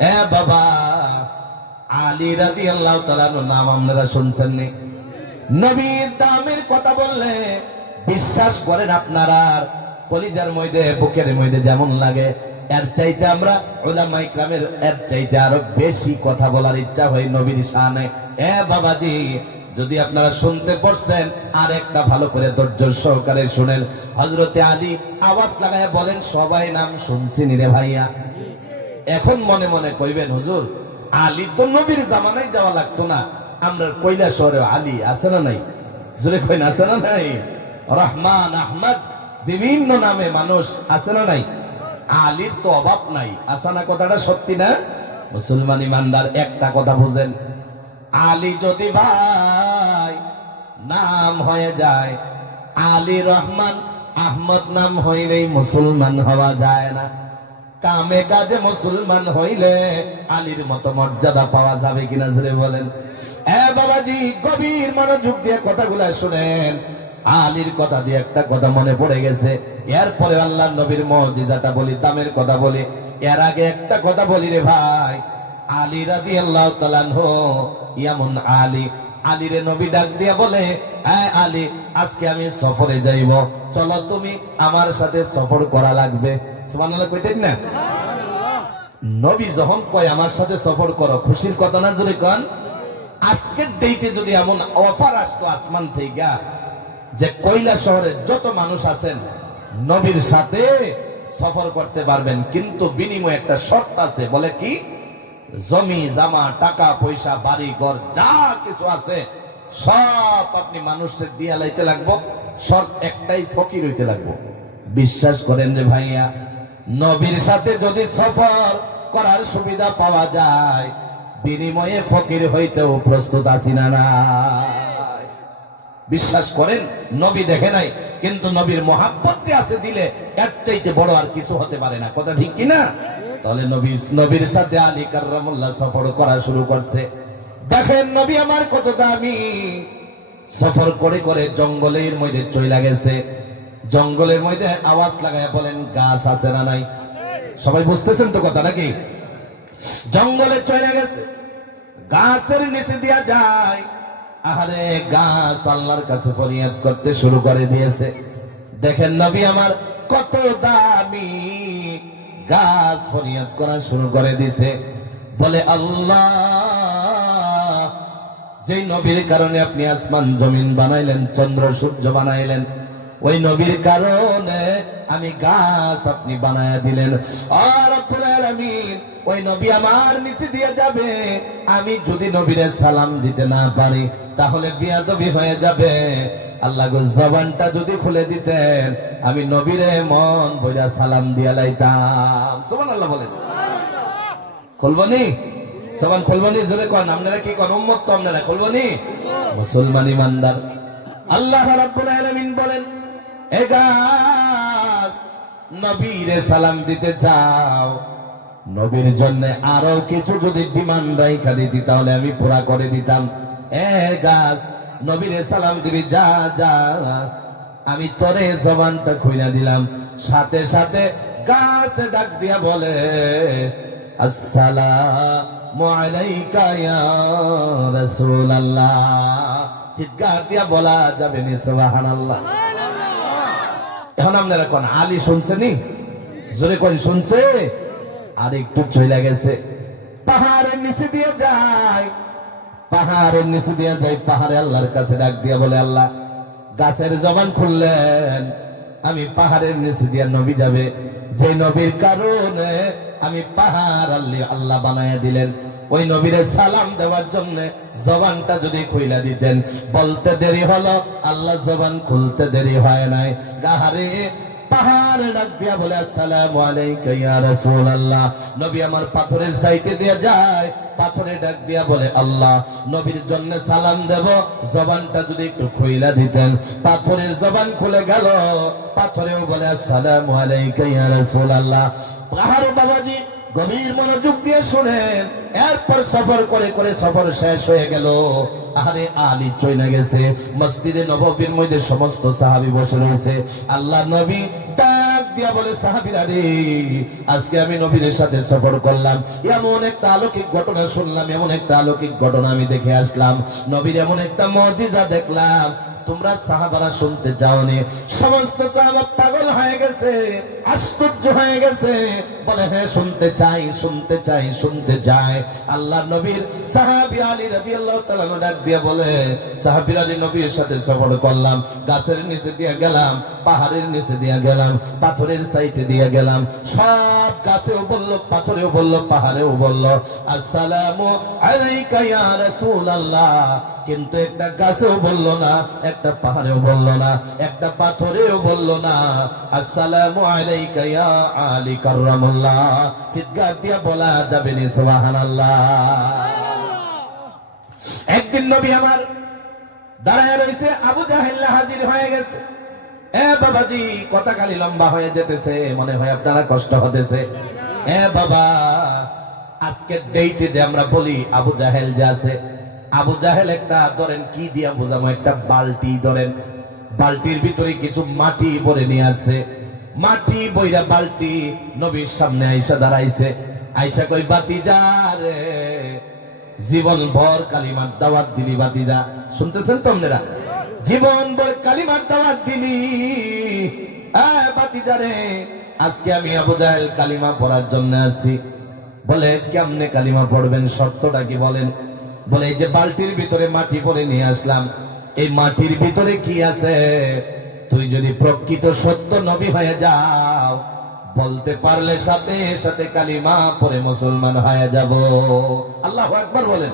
এ বাবা, আলী রাদিয়াল্লাহু তাআলা নাম আপনারা শুনছেন নি? নবীর দামের কথা বললে বিশ্বাস করেন আপনারা কলিজার মধ্যে বুকের মধ্যে যেমন লাগে, এর চাইতে আমরা উলামায়ে কিরামের এর চাইতে আরো বেশি কথা বলার ইচ্ছা হয় নবীর শানে। এ বাবাজি, যদি আপনারা শুনতে পারছেন আর একটা ভালো করে ধৈর্য সহকারে শুনেন। হযরতে আলী আওয়াজ লাগায় বলেন, সবাই নাম শুনছি নি রে ভাইয়া? এখন মনে মনে কইবেন, হুজুর আলী তো নবীর জামানায় যাওয়া লাগতো না, আমরা কইলা শহরে আলী আছে না নাই? জোরে কইন আছে না নাই? রহমান, আহমদ, বিভিন্ন নামে মানুষ আছে না নাই? আলীর তো অভাব নাই, আছে না? কথাটা সত্যি না? মুসলমান ইমানদার একটা কথা বুঝেন, আলী যদি ভাই নাম হয়ে যায়, আলী রহমান আহমদ নাম হইলেই মুসলমান হওয়া যায় না। কামে কাজে মুসলমান হইলে আলীর মতো মর্যাদা পাওয়া যাবে কিনা জোরে বলেন। এ বাবাজি, গভীর মনোযোগ দিয়ে কথাগুলা শুনেন। আলীর কথা দিয়ে একটা কথা মনে পড়ে গেছে, এরপরে আল্লাহর নবীর মুজিজাটা বলি, দামের কথা বলি। এর আগে একটা কথা বলি রে ভাই, আলী রাদিয়াল্লাহু তাআলা আনহু ইয়ামুন আলী, আলীরে নবী ডাক দিয়া বলে, আলী আজকে আমি সফরে যাইব, চলো তুমি আমার সাথে সফর করা লাগবে। সুবহানাল্লাহ কইতেন না? নবী যখন কয় আমার সাথে সফর করো, খুশির কথা না? জোরে কোন। আজকের ডেটে যদি এমন অফার আসতো আসমান থেকে যে কৈলা শহরের যত মানুষ আছেন নবীর সাথে সফর করতে পারবেন, কিন্তু বিনিময়ে একটা শর্ত আছে। বলে কি? জমি জামা টাকা পয়সা বাড়ি ঘর যা কিছু আছে সব আপনি মানুষের দিয়া লাইতে লাগবো, শর্ত একটাই, ফকির হইতে লাগবো। বিশ্বাস করেন রে ভাইয়া, নবীর সাথে যদি সফর করার সুবিধা পাওয়া যায়, বিনিময়ে ফকির হইতেও প্রস্তুত আছি না নাই? বিশ্বাস করেন, নবী দেখে নাই, কিন্তু নবীর মহাব্বত যে আছে দিলে, এর চাইতে বড় আর কিছু হতে পারে না। কথা ঠিক কিনা? তাহলে নবীর সাথে আলী কাররামুল্লাহ সফর করা শুরু করছে। দেখেন নবী আমার কত দামি। সফর করে করে জঙ্গলের মধ্যে চইলা গেছে। জঙ্গলের মধ্যে আওয়াজ লাগায় বলেন, গাছ আছে না নাই? সবাই বুঝতেছেন তো কথা নাকি? জঙ্গলে চইলা গেছে, গাছের নিচে দিয়া যায়। আরে গাছ আল্লাহর কাছে ফরিয়াদ করতে শুরু করে দিয়েছে। দেখেন নবী আমার কত দামি, গাছ ফরিয়াদ করা শুরু করে দিছে। বলে, আল্লাহ, যেই নবীর কারণে আপনি আসমান জমিন বানাইলেন, চন্দ্র সূর্য বানাইলেন, ওই নবীর কারণে আমি গাছ আপনি বানায়া দিলেন। আর রব্বুল আলামিন, ওই নবী আমার নিচে দিয়ে যাবে, আমি যদি নবীরে সালাম দিতে না পারি তাহলে বিয়াদবি হয়ে যাবে। আল্লাহ গো, জবানটা যদি খুলে দিতেন আমি নবীরে মন বইরা সালাম দিয়া লাইতাম। সুবহানাল্লাহ বলেন। খুলবনি? জবান খুলবনি? জোরে কোন। আপনারা কি কোন? উম্মত তো আপনারা খুলবনি? মুসলমান ইমানদার, আল্লাহ রাব্বুল আলামিন বলেন, এ গাছ নবীরে সালাম দিতে চাও, নবীর জন্য আরো কিছু যদি ডিমান্ড রাইখা দিতি তাহলে আমি পুরা করে দিতাম। এ গাছ নবীরে সালাম দিবি, যা যা, আমি তোরে জবানটা খুইলা দিলাম। সাথে সাথে গাছ ডাক দিয়া বলে, আসসালামু আলাইকা ইয়া রাসূলুল্লাহ। চিৎকার দিয়া বলা যাবে নি সুবহানাল্লাহ? এখন আপনারা কোন আলী শুনছেনি? জোরে কোন শুনছে? আর একটু চলে গেছে, পাহাড়ের নিচে দিয়ে যায়, পাহাড়ের নিচে দিয়ে যায়, পাহাড়ে আল্লাহর কাছে ডাক দিয়া বলে, আল্লাহ, গাছের জবান খুললেন, আমি পাহাড়ের নিচে দিয়ে নবী যাবে, যে নবীর কারণে আমি পাহাড় আল্লাহ বানায়া দিলেন, ওই নবীরে সালাম দেওয়ার জন্য জবানটা যদি খুইলা দিতেন। বলতে দেরি হলো, আল্লাহ জবান খুলতে দেরি হয় নাই। গাহারে পাহাড় ডাক দিয়া বলে, আসসালামু আলাইকা ইয়া রাসূলুল্লাহ। নবী আমার পাথরের সাইডে দিয়ে যায়, পাথরে ডাক দিয়া বলে, আল্লাহ, নবীর জন্য সালাম দেব, জবানটা যদি একটু খুইলা দিতেন। পাথরের জবান খুলে গেল, পাথরেও বলে, আসসালামু আলাইকা ইয়া রাসূলুল্লাহ। পাহাড় বাবাজি গভীর মনোযোগ দিয়ে শুনেন। এরপর সফর করে করে সফর শেষ হয়ে গেল। আরে আলী চলে গেছে। মসজিদে নববীর মধ্যে সমস্ত সাহাবী বসে রয়েছে। আল্লাহ নবী ডাক দিয়া বলে সাহাবীরা রে, আজকে আমি নবীর সাথে সফর করলাম, এমন একটা অলৌকিক ঘটনা শুনলাম, এমন একটা অলৌকিক ঘটনা আমি দেখে আসলাম, নবীর এমন একটা মুজিজা দেখলাম, তোমরা সাহাবারা শুনতে চাওনি? সমস্ত সাহাবা পাগল হয়ে গেছে, আশ্চর্য হয়ে গেছে, বলে হ্যাঁ শুনতে চাই, শুনতে চাই, শুনতে চাই। আল্লাহর নবীর সাহাবী আলী রাদিয়াল্লাহু তাআলা ডাক দিয়ে বলে, সাহাবীরা নবীর সাথে সফর করলাম, গাছের নিচে দিয়ে গেলাম, পাহাড়ের নিচে দিয়ে গেলাম, পাথরের সাইডে দিয়ে গেলাম, সব গাছেও বলল, পাথরেও বলল, পাহাড়েও বলল আসসালামু আলাইকা ইয়া রাসূলুল্লাহ, কিন্তু একটা গাছেও বলল না, একটা পাহাড়েও বলল না, একটা পাথরেও বলল না আসসালামু আলাইকা ইয়া আলী কাররামাল্লাহ। চিৎকার দিয়ে বলা যাবে না সুবহানাল্লাহ। একদিন নবী আমার দাঁড়ায় রয়েছে, আবু জাহেল হাজির হয়ে গেছে। এ বাবাজি, কথা কালি লম্বা হয়ে যেতেছে, মনে হয় আপনারা কষ্ট হতেছে। এ বাবা, আজকের ডেটে যে আমরা বলি আবু জাহেল যে আছে, আবু জাহেল একটা ধরেন কি দিয়া বোঝাবো, একটা বালতি ধরেন, বালতির ভিতরে কিছু মাটি ভরে নিয়ে আসছে, মাটি বইরা বালতি নবীর সামনে আইসা দাঁড়াইছে, আইসা কই বাতিজা রে, জীবন ভর কালিমার দাওয়াত দিলি বাতিজা, শুনতেছেন তো আপনারা? জীবন ভর কালিমার দাওয়াত দিলি, বাতিজা রে, আজকে আমি আবু জাহেল কালিমা পড়ার জন্য আসছি। বলে কেমনে কালিমা পড়বেন, শর্তটা কি বলেন? বলে এই যে বালতির ভিতরে মাটি ভরে নিয়ে আসলাম, এই মাটির ভিতরে কি আছে, তুই যদি প্রকৃত সত্য নবী হয়ে যাও, বলতে পারলে সাথে সাথে কালিমা পড়ে মুসলমান হয়ে যাব। আল্লাহু আকবার বলেন।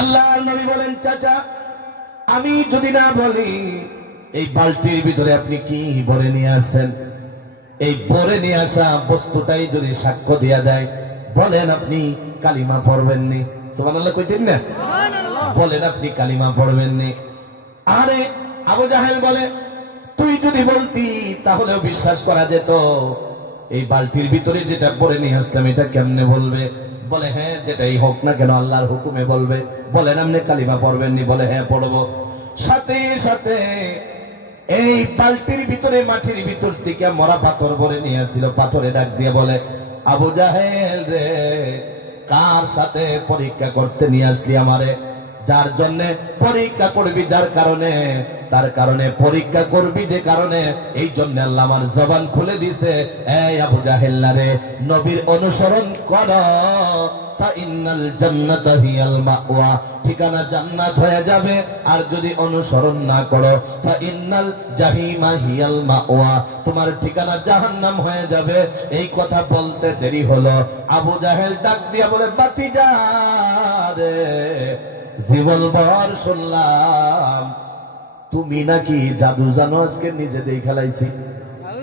আল্লাহর নবী বলেন, চাচা আমি যদি না বলি এই বালতির ভিতরে আপনি কি ভরে নিয়ে আসছেন, এই ভরে নিয়ে আসা বস্তুটাই যদি সাক্ষ্য দিয়া দেয়, বলেন আপনি কালিমা পড়বেননি? সুবহানাল্লাহ কইতেন না? বলেন আপনি কালিমা পড়বেননি? আরে আবু জাহেল বলে, তুই যদি বলতি তাহলেও বিশ্বাস করা যেত, এই বালতির ভিতরে যেটা পড়ে নিয়ে আসলাম এটা কেমনে বলবে? বলে হ্যাঁ যেটাই হোক না কেন আল্লাহর হুকুমে বলবে। বলেন আপনি কালিমা পড়বেননি? বলে হ্যাঁ পড়বো। সাথে সাথে এই বালতির ভিতরে মাটির ভিতর থেকে মরা পাথর ভরে নিয়ে আসছিল, পাথরে ডাক দিয়ে বলে, আবু জাহেল রে, কার সাথে পরীক্ষা করতে নিয়ে আসলি আমারে? যার জন্য পরীক্ষা করবি, যার কারণে, তার কারণে পরীক্ষা করবি, যে কারণে, এই জন্য আল্লাহ আমার জবান খুলে দিছে, এই আবু জাহেল রে, নবীর অনুসরণ কর, ফাইনাল জান্নাতা হিয়াল মাওয়া, ঠিকানা জান্নাত হয়ে যাবে। আর যদি অনুসরণ না করো, ফাইনাল জাহিমা হিয়াল মাওয়া, তোমার ঠিকানা জাহান্নাম হয়ে যাবে। এই কথা বলতে দেরি হলো, আবু জাহেল ডাক দিয়া বলে, বাতিজা রে, জীবন ভর শুনলাম তুমি নাকি জাদু জানো, আজকে নিজে দিয়ে খেলাইছি।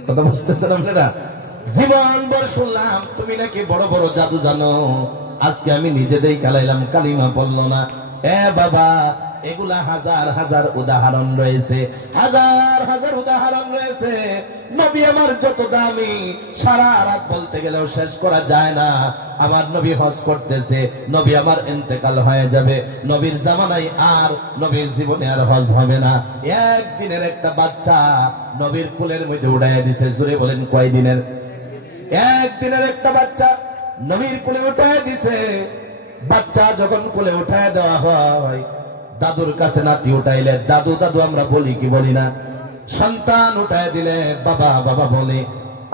কথা বুঝতেছেন আপনারা? জীবন ভর শুনলাম তুমি নাকি বড় বড় জাদু জানো, আজকে আমি নিজে দিয়ে খেলাইলাম, কালিমা বললো না। এ বাবা, এগুলা হাজার হাজার উদাহরণ রয়েছে, হাজার হাজার উদাহরণ রয়েছে। নবী আমার যত দামি, সারা রাত বলতে গেলেও শেষ করা যায় না। আমার নবী হজ করতেছে, নবী আমার ইন্তেকাল হয়ে যাবে, নবীর জামানায় আর নবীর জীবনে আর হজ হবে না। একদিনের একটা বাচ্চা নবীর কোলের মধ্যে উঠাইয়া দিছে, জোরে বলেন কয় দিনের? একদিনের একটা বাচ্চা নবীর কোলে উঠাইয়া দিছে। বাচ্চা যখন কোলে উঠাইয়া দেওয়া হয়, দাদুর কাছে নাতি উঠাইলে দাদু দাদু আমরা বলি কি বলি না? সন্তান উঠায় দিলে বাবা বাবা বলে।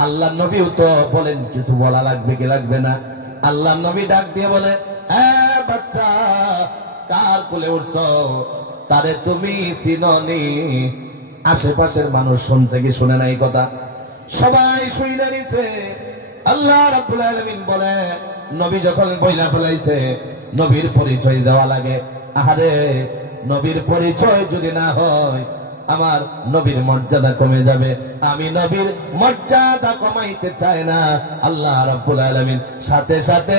আল্লাহ নবীও তো বলেন, কিছু বলা লাগবে কি লাগবে না? আল্লাহ নবী ডাক দিয়ে বলে, বাচ্চা কার কোলে উঠছো, তারে তুমি চিননি? আশেপাশের মানুষ শুনছে কি শুনে নাই কথা? সবাই শুইনা নিছে। আল্লাহ রাব্বুল আলামিন বলে, নবী যখন বইলা ফেলাইছে, নবীর পরিচয় দেওয়া লাগে। আহারে, নবীর পরিচয় যদি না হয়, আমার নবীর মর্যাদা কমে যাবে। আমি নবীর মর্যাদা কমাইতে চাই না। আল্লাহ রাব্বুল আলামিন সাথে সাথে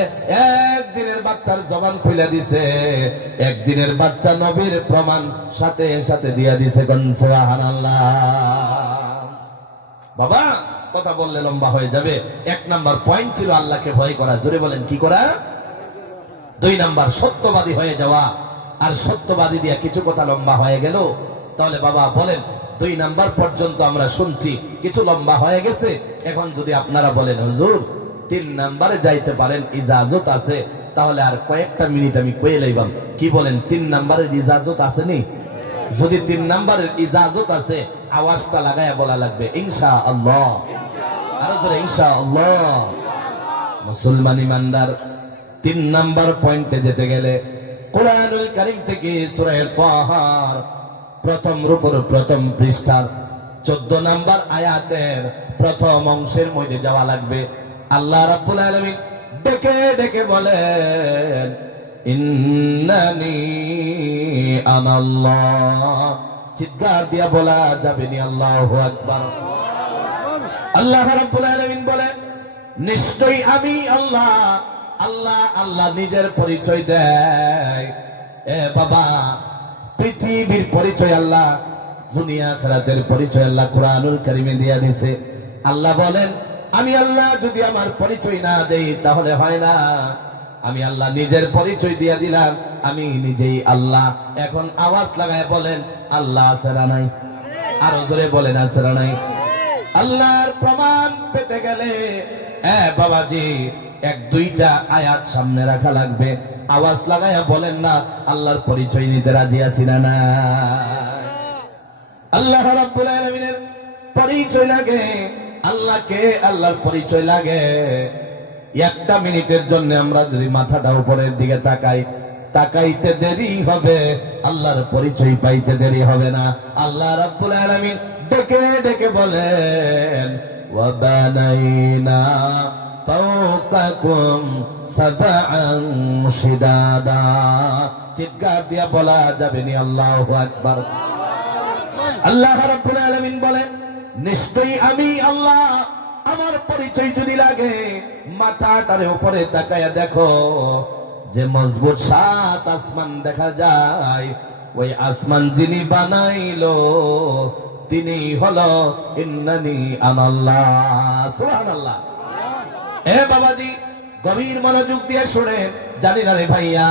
একদিনের বাচ্চার জবান খুলে দিছে, একদিনের বাচ্চা নবীর প্রমাণ সাথে সাথে দিয়া দিছে। কোন সুবহানাল্লাহ। বাবা, কথা বললে লম্বা হয়ে যাবে। 1 নাম্বার পয়েন্ট ছিল আল্লাহকে ভয় করা। জোরে বলেন কি করা? 2 নাম্বার সত্যবাদী হয়ে যাওয়া। আর সত্যবাদী দিয়া কিছু কথা লম্বা হয়ে গেল, তাহলে বাবা বলেন 2 নাম্বার পর্যন্ত আমরা শুনছি, কিছু লম্বা হয়ে গেছে। এখন যদি আপনারা বলেন হুজুর 3 নাম্বারে যাইতে পারেন, ইজাজত আছে, তাহলে আর কয়েকটা মিনিট আমি কয়ে লইবাম। কি বলেন, 3 নাম্বারের ইজাজত আছে নি? যদি 3 নাম্বারের ইজাজত আছে, আওয়াজটা লাগায়া বলা লাগবে ইনশাআল্লাহ। আরো জোরে ইনশাআল্লাহ। মুসলমান ইমানদার 3 নাম্বার পয়েন্টে যেতে গেলে কোরআনুল কারীম থেকে সূরা তাহার প্রথম রূপের প্রথম পৃষ্ঠার 14 নাম্বার আয়াতের প্রথম অংশের মধ্যে যাওয়া লাগবে। আল্লাহ রাব্বুল আলামিন ডেকে ডেকে বলেন ইন্নানি আনাল্লাহ। চিৎকার দিয়া বলা যাবে নি আল্লাহু আকবার। আল্লাহ রাব্বুল আলামিন বলেন নিশ্চয়ই আমি আল্লাহ। আল্লাহ আল্লাহ নিজের পরিচয় দেয়। বাবা, পৃথিবীর পরিচয় আল্লাহ, দুনিয়া আখিরাতের পরিচয় আল্লাহ কোরআনুল কারীমে দিয়া দিয়েছে। আল্লাহ বলেন আমি আল্লাহ যদি আমার পরিচয় না দেই তাহলে হয় না। আমি আল্লাহ নিজের পরিচয় দিয়া দিলাম, আমি নিজেই আল্লাহ। এখন আওয়াজ লাগায় বলেন আল্লাহ আছে না নাই? আরো জোরে বলেন আছে না নাই? আল্লাহর প্রমাণ পেতে গেলে বাবাজি 1-2টা আয়াত সামনে রাখা লাগবে। আওয়াজ লাগায়া বলেন না আল্লাহর পরিচয় নিতে রাজি আছি না না? আল্লাহ রাব্বুল আলামিনের পরিচয় লাগে, আল্লাহকে আল্লাহর পরিচয় লাগে। 1টা মিনিটের জন্য আমরা যদি মাথাটা উপরের দিকে তাকাই, তাকাইতে দেরি হবে, আল্লাহর পরিচয় পাইতে দেরি হবে না। আল্লাহ রাব্বুল আলামিন ডেকে ডেকে বলেন ওয়া বানাইনা ফাওকাকুম সাবআন শিদাদা। চিৎকার দিয়া বলা যাবে নি আল্লাহু আকবার। আল্লাহ রাব্বুল আলামিন বলেন নিশ্চয়ই আমি আল্লাহ। আমার পরিচয় যদি লাগে, মাথাটারে উপরে তাকায়া দেখো, যে মজবুত 7 আসমান দেখা যায়, ওই আসমান যিনি বানাইলো তিনি হলো ইন্নানি আনাল্লাহ। সুবহানাল্লাহ। বাবাজি গভীর মনোযোগ দিয়ে শুনেন। জানি না রে ভাইয়া,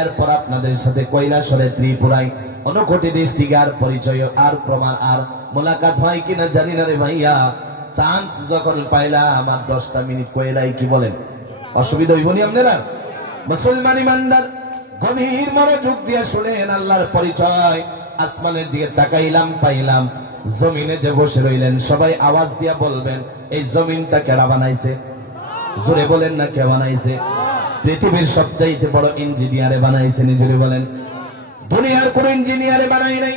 এরপর আপনাদের সাথে কৈলাসরে ত্রিপুরায় অনুকোটি ডিস্ট্রিক্টের পরিচয় আর প্রমাণ আর মোলাকাত হয় কিনা জানি না রে ভাইয়া। চান্স যখন পাইলাম আমার 10টা মিনিট কইলাই, কি বলেন অসুবিধা হইব নি আপনারা? মুসলমান ইমানদার গভীর মনোযোগ দিয়ে শুনেন আল্লাহর পরিচয়। আসমানের দিকে তাকাইলাম, পাইলাম জমিনে যে বসে রইলেন, সবাই আওয়াজ দিয়া বলবেন এই জমিনটা কেডা বানাইছে? জোরে বলেন না কে বানাইছে? পৃথিবীর সবচাইতে বড় ইঞ্জিনিয়ারে বানাইছে। নিজরে বলেন দুনিয়ার কোন ইঞ্জিনিয়ারে বানাই নাই।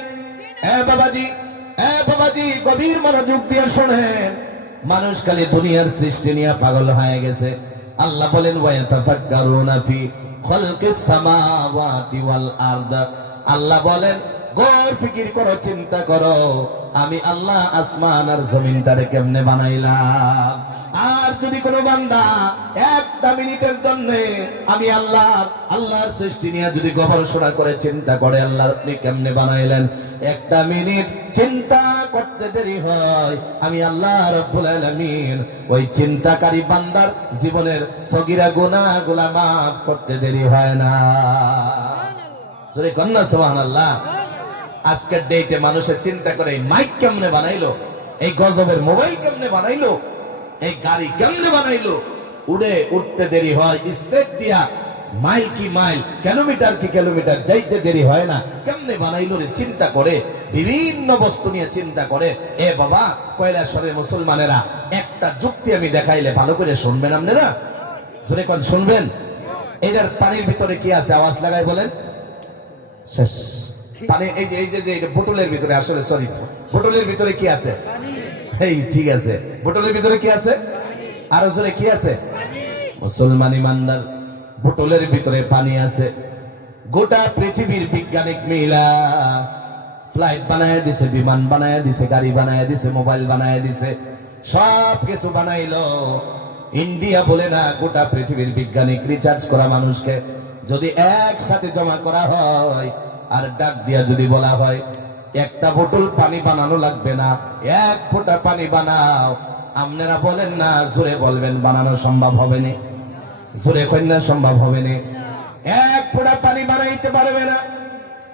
বাবাজি গভীর মনোযোগ দিয়ে শোনেন। মানুষ খালি দুনিয়ার সৃষ্টি নিয়ে পাগল হয়ে গেছে। আল্লাহ বলেন ওয়া ইয়াতাফাক্কারুনা ফি খালকিস সামাওয়াতি ওয়াল আরদ। আল্লাহ বলেন গৌর ফিকির করো, চিন্তা করো আমি আল্লাহ আসমান আর জমিনটারে কেমনে বানাইলাম। আর যদি কোনো বান্দা 1টা মিনিটের জন্য আমি আল্লাহর সৃষ্টি নিয়ে যদি গবেষণা করে চিন্তা করে আল্লাহ আপনি কেমনে বানাইলেন, 1টা মিনিট চিন্তা করতে দেরি হয়, আমি আল্লাহ রাব্বুল আলামিন ওই চিন্তাকারী বান্দার জীবনের সগীরা গুনাহগুলো মাফ করতে দেরি হয় না। সূরা কন্যা সুবহানাল্লাহ। আজকের ডেটে মানুষের চিন্তা করে এই মাইক কেমনে বানাইলো, এই গজবের মোবাইল কেমনে বানাইলো, এই গাড়ি কেমনে বানাইলো। উঠতে দেরি হয়, স্টেট দিয়া মাইল কি মাইল, কিলোমিটার কি কিলোমিটার যাইতে দেরি হয় না। কেমনে বানাইলো রে চিন্তা করে, বিভিন্ন বস্তু নিয়ে চিন্তা করে। বাবা কৈলাসরের মুসলমানেরা, একটা যুক্তি আমি দেখাইলে ভালো করে শুনবেন আপনারা। শুনে কোন শুনবেন? এটার পানির ভিতরে কি আছে? আওয়াজ লাগাই বলেন। শেষ পানি এই যে এটা বোতলের ভিতরে, আসলে সরি, বোতলের ভিতরে কি আছে? এই ঠিক আছে, বোতলের ভিতরে কি আছে? আরো জোরে কি আছে? মুসলমান ইমানদার বোতলের ভিতরে পানি আছে। গোটা পৃথিবীর বৈজ্ঞানিক মিলা ফ্লাইট বানায় দিছে, বিমান বানায় দিছে, গাড়ি বানায় দিছে, মোবাইল বানায় দিছে, সব কিছু বানাইলো। ইন্ডিয়া বলে না, গোটা পৃথিবীর বৈজ্ঞানিক রিসার্চ করা মানুষকে যদি একসাথে জমা করা হয় আর ডাক দিয়া যদি বলা হয় 1টা বোতল পানি বানানো লাগবে না, 1 ফোঁটা পানি বানাও, আপনারা বলেন না, জোরে বলবেন বানানো সম্ভব হবে না? জোরে কন্যা সম্ভব হবে না? 1 ফোঁটা পানি বানাইতে পারবে না।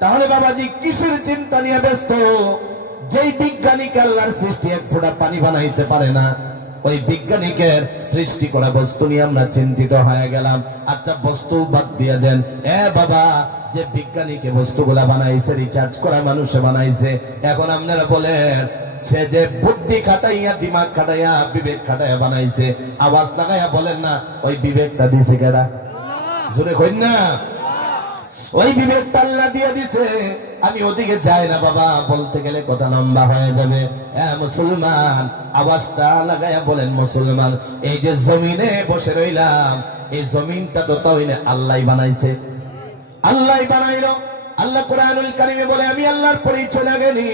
তাহলে বাবাজি কিসের চিন্তা নিয়ে ব্যস্ত? যেই বিজ্ঞানীকে আল্লাহর সৃষ্টি এক ফোঁটা পানি বানাইতে পারে না, ওই বিজ্ঞানীকের সৃষ্টি করা বস্তু নিয়ে আমরা চিন্তিত হয়ে গেলাম। আচ্ছা বস্তু বাদ দিয়ে দেন, বাবা, যে বিজ্ঞানীকে বস্তুগুলা বানাইছে, রিচার্জ করা মানুষে বানাইছে, এখন আপনারা বলেন সে যে বুদ্ধি খাটাইয়া, দিমাগ খাটাইয়া, বিবেক খাটাইয়া বানাইছে, আওয়াজ লাগাইয়া বলেন না ওই বিবেকটা দিছে কেডা? জোরে কইন না। ওই বিবেকটা আল্লাহ দিয়ে দিছে। আমি ওদিকে যাই না বাবা, বলতে গেলে কথা লম্বা হয়ে যাবে। মুসলমান, আওয়াজটা লাগাইয়া বলেন মুসলমান, এই যে জমিনে বসে রইলাম, এই জমিনটা তো তাইলে আল্লাহ বানাইছে, আল্লাহ বানাইলো। আল্লাহ কোরআনুল কারীমে বলে, আমি আল্লাহর পরিচয় লাগেনি।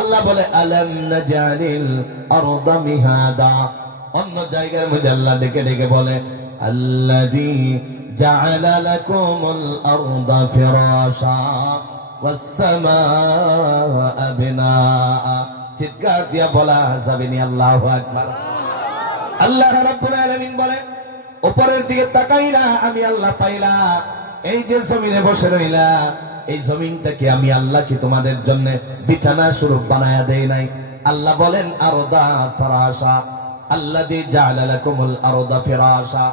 আল্লাহ বলে আলাম নাজালিল আরদা মিহাদা। অন্য জায়গার মধ্যে আল্লাহ ডেকে ডেকে বলে আল্লাযী জাআলা লাকুমুল আরদা ফিরাশা ওয়াস সামাআ বিনাআ। চিৎকার দিয়া বলা যাবেনি আল্লাহু আকবার। আল্লাহ রাব্বুল আলামিন বলে, উপরের দিকে তাকাইলা আমি আল্লাহ পাইলা, এই যে জমিনে বসে রইলা, এই জমিনটা কি আমি আল্লাহ কি তোমাদের জন্য বিছানা স্বরূপ বানায়া দেই নাই? আল্লাহ বলেন আরদা ফিরাশা, আল্লাযী জাআলা লাকুমুল আরদা ফিরাশা।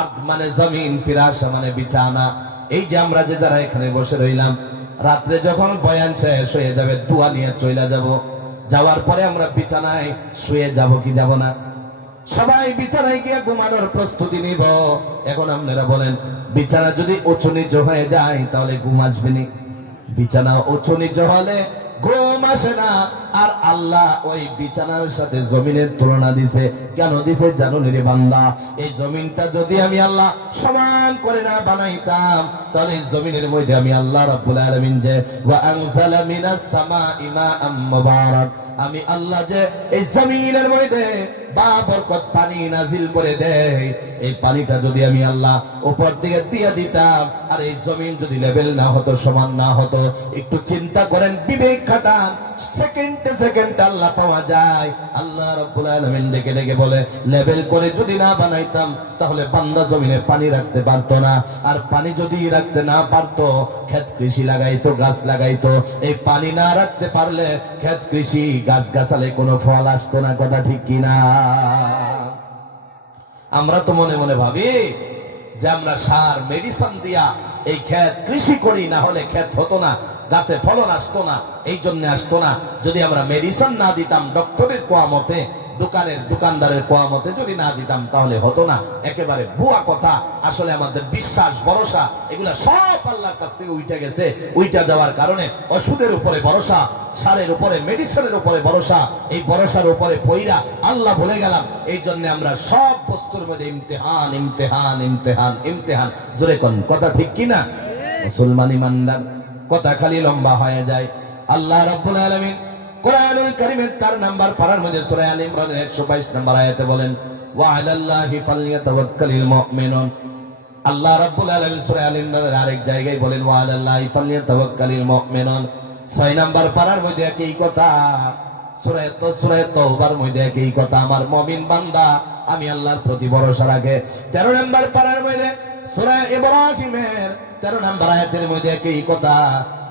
আরদ মানে জমিন, ফিরাশা মানে বিছানা। এই যে আমরা যে যারা এখানে বসে রইলাম, রাত্রে যখন বয়ান শেষ হয়ে যাবে, দোয়া নিয়ে চলে যাব, যাওয়ার পরে আমরা বিছানায় শুয়ে যাব কি যাব না? সবাই বিছানায় গিয়ে ঘুমানোর প্রস্তুতি নিব। এখন আপনারা বলেন, বিছানা যদি উঁচু নিচু হয়ে যায় তাহলে ঘুম আসবে নি? বিছানা উঁচু নিচু হলে ঘুম আসে না। আর আল্লাহ ওই বিছানার সাথে জমিনের তুলনা দিছে। কেন দিছে জানো রে বান্দা? এই জমিনটা যদি আমি আল্লাহ সমান করে না বানাইতাম, তাহলে এই জমিনের মধ্যে আমি আল্লাহ রাব্বুল আলামিন যে ওয়া আনজালা মিনাস সামাই মাআম মুবারাক, আমি আল্লাহ যে এই জমিনের মধ্যে বাবরকত পানি নাজিল করে দেই, এই পানিটা যদি আমি আল্লাহ উপর দিকে দিয়ে দিতাম, আর এই জমিন যদি লেভেল না হতো, সমান না হতো, একটু চিন্তা করেন, বিবেক খাটান, সেকেন্ডে সেকেন্ডে আল্লাহ পাওয়া যায়। আল্লাহ রাব্বুল আলামিন ডেকে ডেকে বলে, লেভেল করে যদি না বানাইতাম তাহলে বান্দা জমিনে পানি রাখতে পারতো না। আর পানি যদি রাখতে না পারতো, ক্ষেত কৃষি লাগাইতো, গাছ লাগাইতো। এই পানি না রাখতে পারলে ক্ষেত কৃষি, গাছ গাছালে কোনো ফল আসতো না। কথা ঠিক কিনা? আমরা তো মনে মনে ভাবি যে আমরা সার মেডিসিন দিয়া এই ক্ষেত কৃষি করি, না হলে ক্ষেত হতো না, গাছে ফলন আসতো না, এই জন্য আসতো না। যদি আমরা মেডিসিন না দিতাম, ডক্টরের কোয়া মতে, দোকানদারের কোয়া মতে যদি না দিতাম, তাহলে হতো না। একেবারে ভুয়া কথা। আসলে আমাদের বিশ্বাস, ভরসা, এগুলা সব আল্লাহর কাছ থেকে উঠে গেছে। উঠে যাওয়ার কারণে ওষুধের উপরে ভরসা, সারের উপরে, মেডিসিনের উপরে ভরসা, এই ভরসার উপরে পইরা আল্লাহ ভুলে গেলাম। এই জন্য আমরা সব বস্তুর মধ্যে ইমতিহান, ইমতিহান, ইমতিহান, ইমতিহান। জোরে কোন কথা ঠিক কিনা? মুসলমান ইমানদার, কথা খালি লম্বা হয়ে যায়। আল্লাহ রাব্বুল আলামিন কোরআনুল কারীমের 4 নাম্বার পারার মধ্যে সূরা আলে ইমরানের 122 নম্বর আয়াতে বলেন, ওয়া আলাল্লাহি ফালইয়াতাওয়াক্কালিল মুমিনুন। আল্লাহ রাব্বুল আলামিন সূরা আলে ইমরানের আরেক জায়গায় বলেন, ওয়া আলাল্লাহি ফালইয়াতাওয়াক্কালিল মুমিনুন। 6 নাম্বার পারার মধ্যে একই কথা, সূরা তাওবার মধ্যে একই কথা, আমার মুমিন বান্দা আমি আল্লাহর প্রতি ভরসা রাখে। 13 নাম্বার পারার মধ্যে সূরা ইব্রাহিমের 13 নম্বর আয়াতের মধ্যে একই কথা,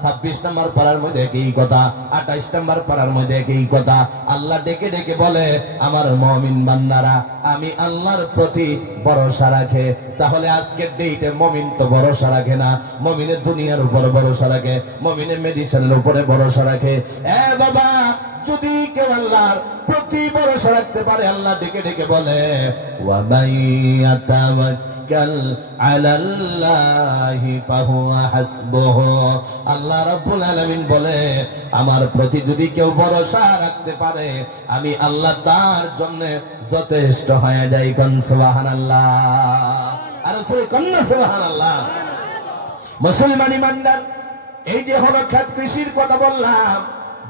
26 নম্বর পারার মধ্যে একই কথা, 28 নম্বর পারার মধ্যে একই কথা। আল্লাহ ডেকে ডেকে বলে, আমার মুমিন বান্দারা আমি আল্লাহর প্রতি ভরসা রাখে। তাহলে আজকের ডেটে মুমিন তো ভরসা রাখে না, মুমিনের দুনিয়ার উপর ভরসা রাখে, মুমিনের মেডিসিনের উপরে ভরসা রাখে। বাবা, যদি কেউ আল্লাহর প্রতি ভরসা রাখতে পারে, আল্লাহ ডেকে ডেকে বলে, ওয়া মাইয়াতাওয়াক্কাল আলাল্লাহি ফাহুয়া হাসবুহু। আল্লাহ রাব্বুল আলামিন বলে, আমার প্রতি যদি কেউ ভরসা রাখতে পারে, আমি আল্লাহ তার জন্য যথেষ্ট হয়ে যাই। কোন সুবহানাল্লাহ? আর সূরা কন্যা সুবহানাল্লাহ। মুসলমান ইমানদার, এই যে হলো ক্ষেত কৃষির কথা বললাম,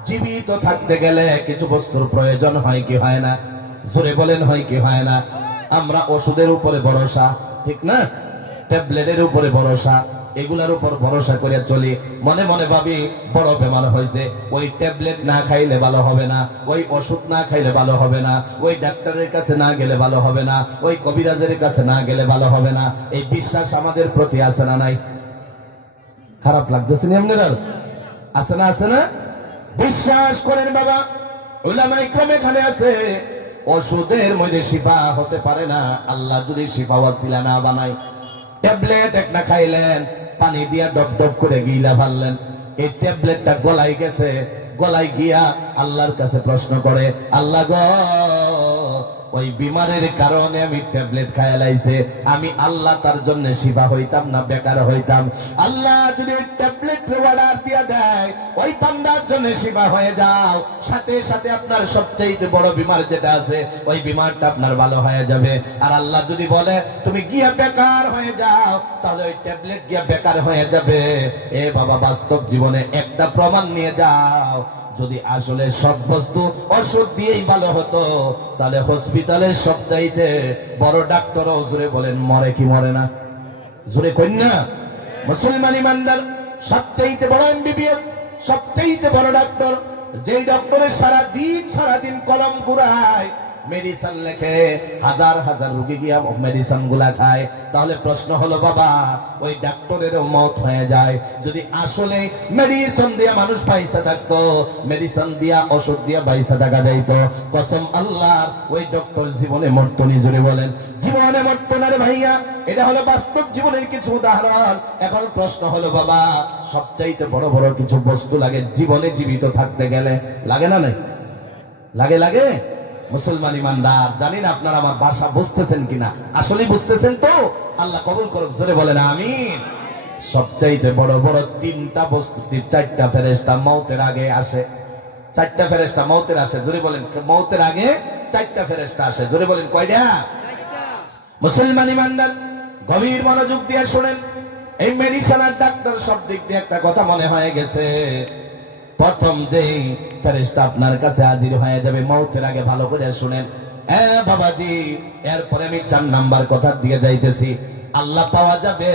জীবিত থাকতে গেলে কিছু বস্তুর প্রয়োজন হয় কি হয় না? জোরে বলেন, হয় কি হয় না? আমরা ওষুধের উপরে ভরসা, ঠিক না? ট্যাবলেটের উপরে ভরসা, এগুলার উপর ভরসা করে চলি। মনে মনে ভাবি বড় বেমার হয়েছে, ওই ট্যাবলেট না খাইলে ভালো হবে না, ওই ওষুধ না খাইলে ভালো হবে না, ওই ডাক্তারের কাছে না গেলে ভালো হবে না, ওই কবিরাজের কাছে না গেলে ভালো হবে না। এই বিশ্বাস আমাদের প্রতি আছে না নাই? খারাপ লাগতেছে না আপনাদের? আছে না? আছে না? বিশ্বাস করেন বাবা, উলামা ইকরাম এখানে আছে, ওষুধের মধ্যে শিফা হতে পারে না আল্লাহ যদি শিফা ওয়াসিলা না বানায়। ট্যাবলেট একটা খাইলেন, পানি দিয়া ডব ডব করে গিলা ফেললেন, এই ট্যাবলেটটা গলায় গেছে, গলায় গিয়া আল্লাহর কাছে প্রশ্ন করে, আল্লাহ গো ওই বিমারের কারণে আমি ট্যাবলেট খাইয়া লাইছে, আমি আল্লাহ তার জন্য শিফা হইতাম না বেকার হইতাম? আল্লাহ যদি ওই ট্যাবলেট অর্ডার দিয়া দেয়, ওই বান্দার জন্য শিফা হয়ে যাও, সাথে সাথে আপনার সবচেয়ে বড় বিমার যেটা আছে ওই বিমারটা আপনার ভালো হয়ে যাবে। আর আল্লাহ যদি বলে তুমি গিয়া বেকার হয়ে যাও, তাহলে ওই ট্যাবলেট গিয়া বেকার হয়ে যাবে। এ বাবা, বাস্তব জীবনে একটা প্রমাণ নিয়ে যাও, যদি আসলে সব বস্তু ওষুধ দিয়েই ভালো হতো, তাহলে হসপিটালের সবচাইতে বড় ডাক্তারও জোরে বলেন মরে কি মরে না? জোরে কই না? মুসলমান ইমানদার সবচাইতে বড় এমবিবিএস, সবচাইতে বড় ডাক্তার, যেই ডক্টরের সারাদিন কলম ঘুরায়, মেডিসিন লেখে, হাজার হাজার রোগী গিয়া মেডিসিন গুলা খায়। তাহলে প্রশ্ন হলো বাবা, ওই ডাক্তারেরও মত হয়ে যায়। যদি আসলে মেডিসিন দিয়া মানুষ পয়সা থাকতো, মেডিসিন দিয়া ওষুধ দিয়া পয়সা থাকা যাইতো, কসম আল্লাহর ওই ডক্টর জীবনে মরতো নি? জোরে বলেন, জীবনে মরতো না রে ভাইয়া। এটা হলো বাস্তব জীবনের কিছু উদাহরণ। এখন প্রশ্ন হলো বাবা, সবচাইতে বড় বড় কিছু বস্তু লাগে জীবনে জীবিত থাকতে গেলে, লাগে না? নাই লাগে? লাগে। মুসলমান ইমানদার, জানি না আপনারা আমার ভাষা বুঝতেছেন কিনা, আসলে বুঝতেছেন তো? আল্লাহ কবুল করুক, জোরে বলেন আমিন। সবচাইতে বড় বড় তিনটা বস্তু, চারটা ফেরেশতা মওতের আগে আসে। চারটা ফেরেশতা মওতের আসে, জোরে বলেন, মওতের আগে চারটা ফেরেশতা আসে, জোরে বলেন কয়টা? মুসলমান ইমানদার গভীর মনোযোগ দিয়ে শুনেন, এই মেডিসিন আর ডাক্তার সব দিক দিয়ে একটা কথা মনে হয়ে গেছে। প্রথম যেই ফেরেশতা আপনার কাছে হাজির হয়ে যাবে মওতের আগে, ভালো করে শুনেন বাবাজি, এরপরে আমি 4 নাম্বার কথা দিয়ে যাইতেছি, আল্লাহ পাওয়া যাবে।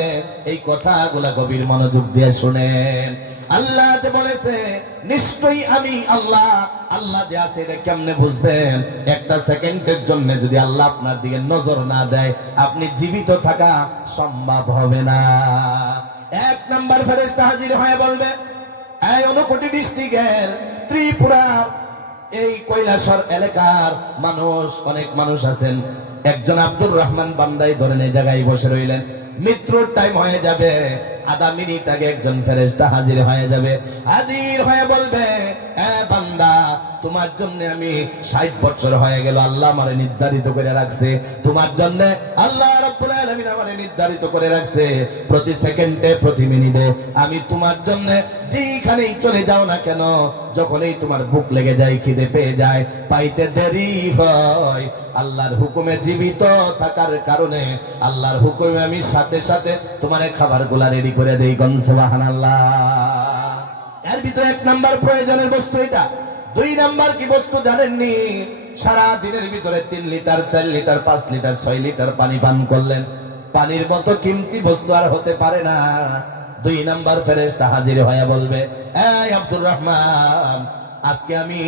এই কথাগুলা গভীর মনোযোগ দিয়ে শুনেন। আল্লাহ যে বলেছে নিশ্চয়ই আমি আল্লাহ, আল্লাহ যে আছে এটা কেমনে বুঝবেন? একটা সেকেন্ডের জন্য যদি আল্লাহ আপনার দিকে নজর না দেয়, আপনি জীবিত থাকা সম্ভব হবে না। 1 নাম্বার ফেরেশতা হাজির হয়ে বলবে, এই 59 ডিস্ট্রিক্টের ত্রিপুরার এই কৈলাসর এলাকার মানুষ, অনেক মানুষ আছেন, একজন আব্দুর রহমান বান্দাই ধরেন এই জায়গায় বসে রইলেন, মৃত্যুর টাইম হয়ে যাবে, আধা মিনিট আগে একজন ফেরেশতা হাজির হয়ে যাবে। হাজির হয়ে বলবে, বান্দা তোমার জন্য আমি 60 বছর হয়ে গেল, আল্লাহ আমারে নির্ধারিত করে রাখছে তোমার জন্য, আল্লাহ রাব্বুল আলামিন আমারে নির্ধারিত করে রাখছে প্রতি সেকেন্ডে প্রতি মিনিটে আমি তোমার জন্য যেখানেই চলে যাও না কেন, যখনই তোমার ভুক লেগে যায়, খিদে পেয়ে যায়, পাইতে দেরি হয়, আল্লাহর হুকুমে জীবিত থাকার কারণে আল্লাহর হুকুমে আমি সাথে সাথে তোমার খাবারগুলা রেডি করে দেই। কোন সুবহানাল্লাহ। এর ভিতরে 1 নাম্বার প্রয়োজনের বস্তু এটা। 2 নাম্বার কি বস্তু জানেননি? সারা দিনের ভিতরে 3 লিটার 4 লিটার 5 লিটার 6 লিটার পানি পান করলেন, পানির মতো কিমতি বস্তু আর হতে পারে না। 2 নাম্বার ফেরেশতা হাজির হয়ে বলবে, এই আব্দুর রহমান, আজকে আমি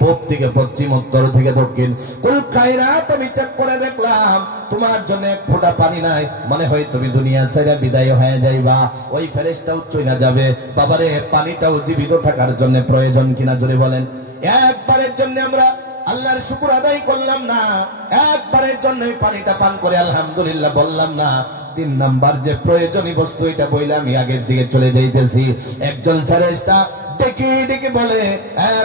পূব থেকে পশ্চিম, উত্তর থেকে দক্ষিণ, কুল খায়রাত আমি চেক করে দেখলাম, তোমার জন্য 1 ফোঁটা পানি নাই, মনে হয় তুমি দুনিয়া ছেড়ে বিদায় হয়ে যাইবা। ওই ফেরেশতাও চলে যাবে, বাবারে পানিটাও জীবিত থাকার জন্য প্রয়োজন কিনা? জোরে বলেন। একবারের জন্য আমরা আল্লাহর শুকর আদায় করলাম না, একবারের জন্য পানিটা পান করে আলহামদুলিল্লাহ বললাম না। 3 নাম্বার যে প্রয়োজনীয় বস্তু, এটা বইলে আমি আগের দিকে চলে যাইতেছি। একজন ফেরেশতা ডেকে ডেকে বলে,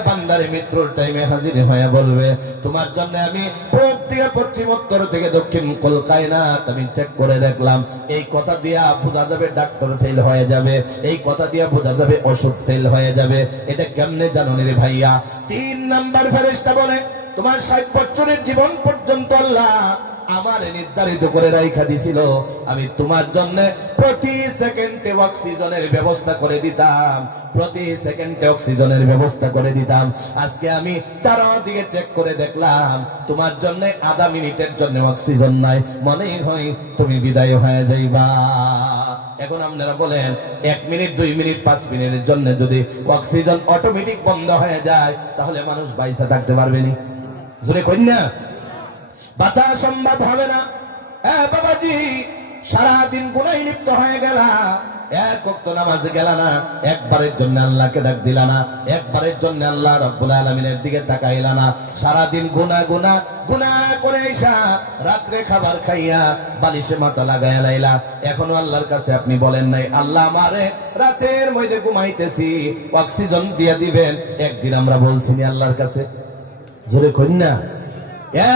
বান্দারে মৃত্যুর টাইমে হাজির হয়ে বলবে, তোমার জন্য আমি পূব থেকে পশ্চিম, উত্তর থেকে দক্ষিণ, কুল কায়নাত আমি চেক করে দেখলাম। এই কথা দিয়া বোঝা যাবে ডাক্তার ফেল হয়ে যাবে, এই কথা দিয়া বোঝা যাবে ওষুধ ফেল হয়ে যাবে। এটা কেমনে জানো রে ভাইয়া? 3 নাম্বার ফেরেশতা বলে, তোমার 60 বছরের জীবন পর্যন্ত আল্লাহ আমার নির্ধারিত করে রাইখা দিছিল, আমি তোমার জন্য প্রতি সেকেন্ডে অক্সিজেনের ব্যবস্থা করে দিতাম, প্রতি সেকেন্ডে অক্সিজেনের ব্যবস্থা করে দিতাম। আজকে আমি চারদিকে চেক করে দেখলাম, তোমার জন্য আধা মিনিটের জন্য অক্সিজেন নাই, মনে হয় তুমি বিদায় হয়ে যাইবা। এখন আপনারা বলেন, 1 মিনিট 2 মিনিট 5 মিনিটের জন্য যদি অক্সিজেন অটোমেটিক বন্ধ হয়ে যায়, তাহলে মানুষ বাইসা থাকতে পারবে নি? জোরে কই না? বাঁচা সম্ভব হবে না। বাবাজি, সারাদিন গুনাহে লিপ্ত হয়ে গেলা, এক ওয়াক্ত নামাজে গেলা না, একবারের জন্য আল্লাহকে ডাক দিলা না, একবারের জন্য আল্লাহ রাব্বুল আলামিনের দিকে তাকাইলা না। সারাদিন গুনাহ করে এসা রাত্রে খাবার খাইয়া বালিশে মাথা লাগাইয়া লাইলা। এখনো আল্লাহর কাছে আপনি বলেন নাই, আল্লাহ আমারে রাতের মধ্যে ঘুমাইতেছি অক্সিজেন দিয়ে দিবেন। একদিন আমরা বলছি নি আল্লাহর কাছে? জোরে কইনা,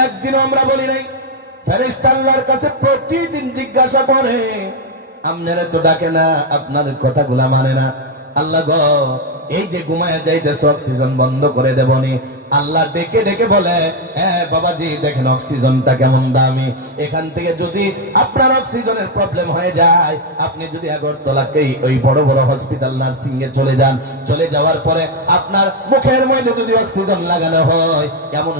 একদিনও আমরা বলি নাই। ফেরেশতা আল্লাহর কাছে প্রতিদিন জিজ্ঞাসা করে, আপনারা তো ডাকে না, আপনার কথাগুলা মানে না। আল্লাহ গো, এই যে ঘুমায়া যাইতেছে অক্সিজেন বন্ধ করে দেবনি। আল্লাহ ডেকে ডেকে বলে, বাবাজি দেখেন অক্সিজেনটা কেমন দামি। এখান থেকে যদি আপনার অক্সিজেনের প্রবলেম হয়ে যায়, আপনি যদি আগরতলাকেই ওই বড় বড় হসপিটাল নার্সিং এ চলে যান, চলে যাওয়ার পরে আপনার মুখের মধ্যে যদি অক্সিজেন লাগানো হয়, এমন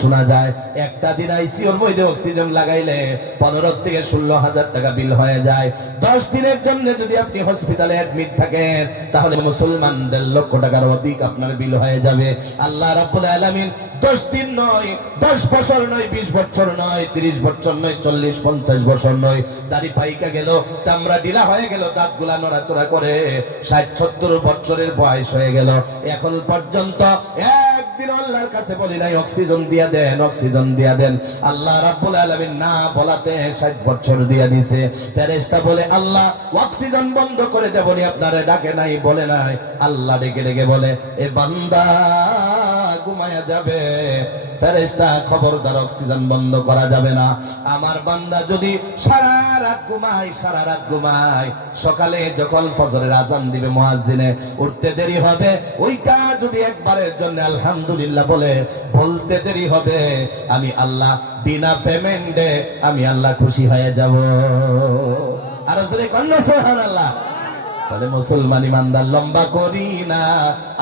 শোনা যায় একটা দিন আইসিইউর মধ্যে অক্সিজেন লাগাইলে 15 থেকে 16,000 টাকা বিল হয়ে যায়। 10 দিনের জন্য যদি আপনি হসপিটালে অ্যাডমিট থাকেন, তাহলে মুসলমানদের লক্ষ টাকার অধিক আপনার বিল হয়ে যাবে। আল্লাহ রাব্বুল আলামিন 10 দিন নয়, 10 বছর নয়, 20 বছর নয়, 30 বছর নয়, 40-50 বছর নয়, দাড়ি পাইকা গেল, চামড়া ঢিলা হয়ে গেল, দাঁতগুলা নড়াচড়া করে 60-70 বছরের বয়স হয়ে গেল, এখন পর্যন্ত একদিন আল্লাহর কাছে বলি নাই অক্সিজেন দিয়া দেন, অক্সিজেন দিয়া দেন। আল্লাহ রাব্বুল আলামিন না বলাতে 60 বছর দিয়া দিছে। ফেরেশতা বলে, আল্লাহ অক্সিজেন বন্ধ করে দেবনি, আপনারে ডাকে নাই, বলে নাই। আল্লাহ ডেকে ডেকে বলে, এ বান্দা ঘুমায়া যাবে। ফেরেশতা, খবরদার অক্সিজেন বন্ধ করা যাবে না। আমার বান্দা যদি সারা রাত ঘুমায়, সকালে যখন ফজরের আজান দিবে, মুয়াজ্জিনে উঠতে দেরি হবে, ওইটা যদি একবারের জন্য আলহামদুলিল্লাহ বলতে দেরি হবে, আমি আল্লাহ বিনা পেমেন্টে আমি আল্লাহ খুশি হয়ে যাব। আর জোরে কন্যা সুবহানাল্লাহ। তাহলে মুসলমান ইমানদার, লম্বা করি না,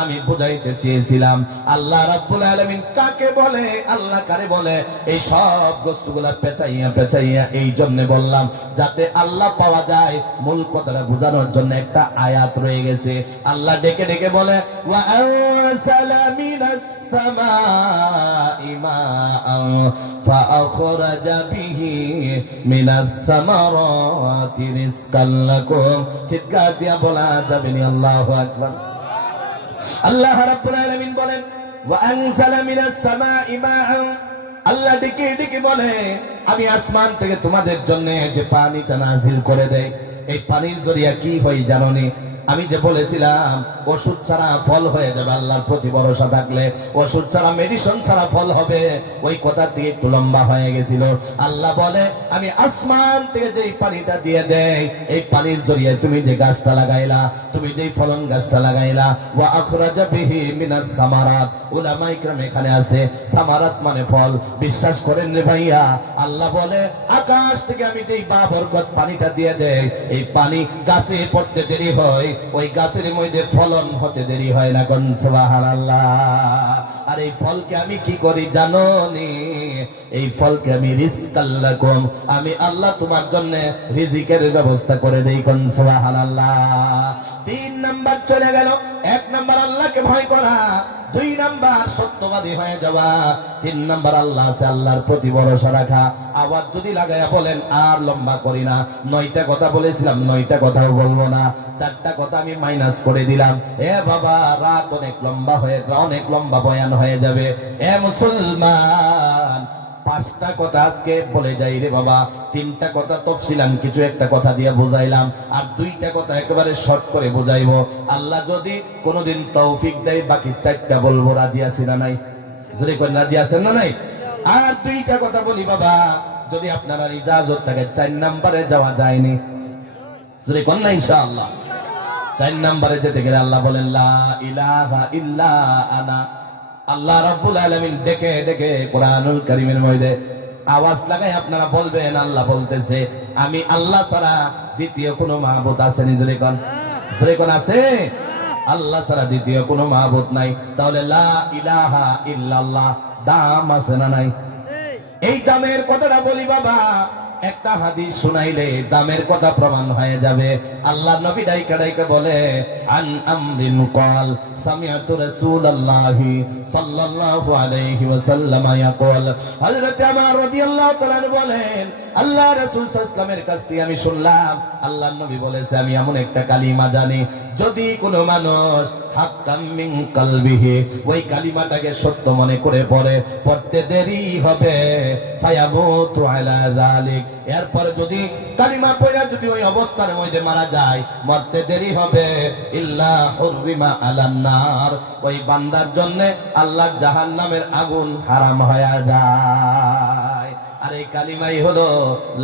আমি বুঝাইতে চেয়েছিলাম আল্লাহ রাব্বুল আলামিন কাকে বলে, আল্লাহ কারে বলে। এই সব বস্তুগুলা পেঁচাইয়া এই জন্য বললাম, যাতে আল্লাহ পাওয়া যায়। মূল কথাটা বোঝানোর জন্য একটা আয়াত রয়ে গেছে। আল্লাহ ডেকে ডেকে বলে, ওয়া আনসালা মিনাস সামাই মাআন ফাআখরাজা বিহি মিনাস সামারাতি রিজকান লাকুম। চিৎকার দিয়া বলা যাবে না আল্লাহু আকবার। আল্লাহ রাব্বুল আলামিন বলেন, ওয়া আনসালা মিনাস সামাই মাআন। আল্লাহ ডেকে ডেকে বলে, আমি আসমান থেকে তোমাদের জন্য যে পানিটা নাজিল করে দেই, এই পানির জরিয়া কি হয় জানোনি? আমি যে বলেছিলাম ওষুধ ছাড়া ফল হয়ে যাবে, আল্লাহর প্রতি ভরসা থাকলে ওষুধ ছাড়া, মেডিসিন ছাড়া ফল হবে, ওই কথা থেকে একটু লম্বা হয়ে গেছিল। আল্লাহ বলে, আমি আসমান থেকে যেই পানিটা দিয়ে দেই, এই পানির জরিয়ে তুমি যে গাছটা লাগাইলা, তুমি যেই ফলন গাছটা লাগাইলা, ওয়া আখরাজা বিহি মিনাত সামারাত। উলামায়ে কিরাম এখানে আছে, সামারাত মানে ফল। বিশ্বাস করেন রে ভাইয়া, আল্লাহ বলে আকাশ থেকে আমি যেই বাবরকত পানিটা দিয়ে দেই, এই পানি গাছে পড়তে দেরি হয়, ওই গাছের মধ্যে ফলন হতে দেরি হয় না। কোন সুবহানাল্লাহ। আর এই ফলকে আমি কি করি জানো নি? এই ফলকে আমি রিজকাল লাকুম, আমি আল্লাহ তোমার জন্য রিজিকের ব্যবস্থা করে দেই। কোন সুবহানাল্লাহ। 3 নাম্বার চলে গেল। 1 নাম্বার আল্লাহকে ভয় করা, 2 নাম্বার সত্যবাদী হয়ে যাওয়া, 3 নাম্বার আল্লাহ আছে, আল্লাহর প্রতি ভরসা রাখা। আওয়াজ যদি লাগাইয়া বলেন, আর লম্বা করি না, 9টা কথা বলেছিলাম, 9টা কথাও বলবো না, 4টা কথা আমি মাইনাস করে দিলাম। এ বাবা, রাত অনেক লম্বা বয়ান হয়ে যাবে। এ মুসলমান, 5টা কথা আজকে বলে যাই রে বাবা। 3টা কথা তফসিলাম, কিছু একটা কথা দিয়ে বুঝাইলাম, আর 2টা কথা একেবারে শর্ট করে বুঝাইবো। আল্লাহ যদি কোনোদিন তৌফিক দেয়, বাকি 4টা বলবো। রাজি আছি না নাই? যদি কোন রাজি আছেন না নাই? আর 2টা কথা বলি বাবা, যদি আপনারা ইজাজত থাকে। 4 নম্বরে যাওয়া যায়নি, যদি কোন না ইনশাআল্লাহ। 4 নম্বরে যেতে গেলে আল্লাহ বলেন, লা ইলাহা ইল্লা আনা। আল্লাহ রাব্বুল আলামিন ডেকে ডেকে কোরআনুল কারীমের মধ্যে আওয়াজ লাগাই আপনারা বলবেন, আল্লাহ বলতেছে, আমি আল্লাহ ছাড়া দ্বিতীয় কোনো মাহবুদ আছে নি? জোরে কোন আছে? আল্লাহ ছাড়া দ্বিতীয় কোনো মাহবুদ নাই। তাহলে লা ইলাহা ইল্লাল্লাহ দাম আছে না নাই? এই দামের কথাটা বলি বাবা, একটা হাদিস শুনাইলে দামের কথা প্রমাণ হয়ে যাবে। আল্লাহ নবী ডাইকা ডাইকা বলে, আন আমরিন ক্বাল সামিআতু রাসূলুল্লাহি সাল্লাল্লাহু আলাইহি ওয়াসাল্লাম ইয়াকুল, হযরত ওমর রাদিয়াল্লাহু তাআলা বলেন, আল্লাহ রাসূল সাল্লাল্লাহু আলাইহি ওয়াসাল্লামের কাছ থেকে আমি শুনলাম, আল্লাহর নবী বলেছে, আমি এমন একটা কালিমা জানি, যদি কোনো মানুষ হাক্কাম মিন কলবিহি, ওই কালিমাটাকে সত্য মনে করে পড়তে দেরি হবে, ফায়ামুতু আলা যালিক, এরপর যদি কালিমা পড়া যদি ওই অবস্থার মধ্যে মারা যায়, মরতে দেরি হবে, ইল্লা হুররিমা আলান নার, ওই বান্দার জন্য আল্লাহর জাহান্নামের আগুন হারাম হয়ে যায়। আর এই কালিমাই হলো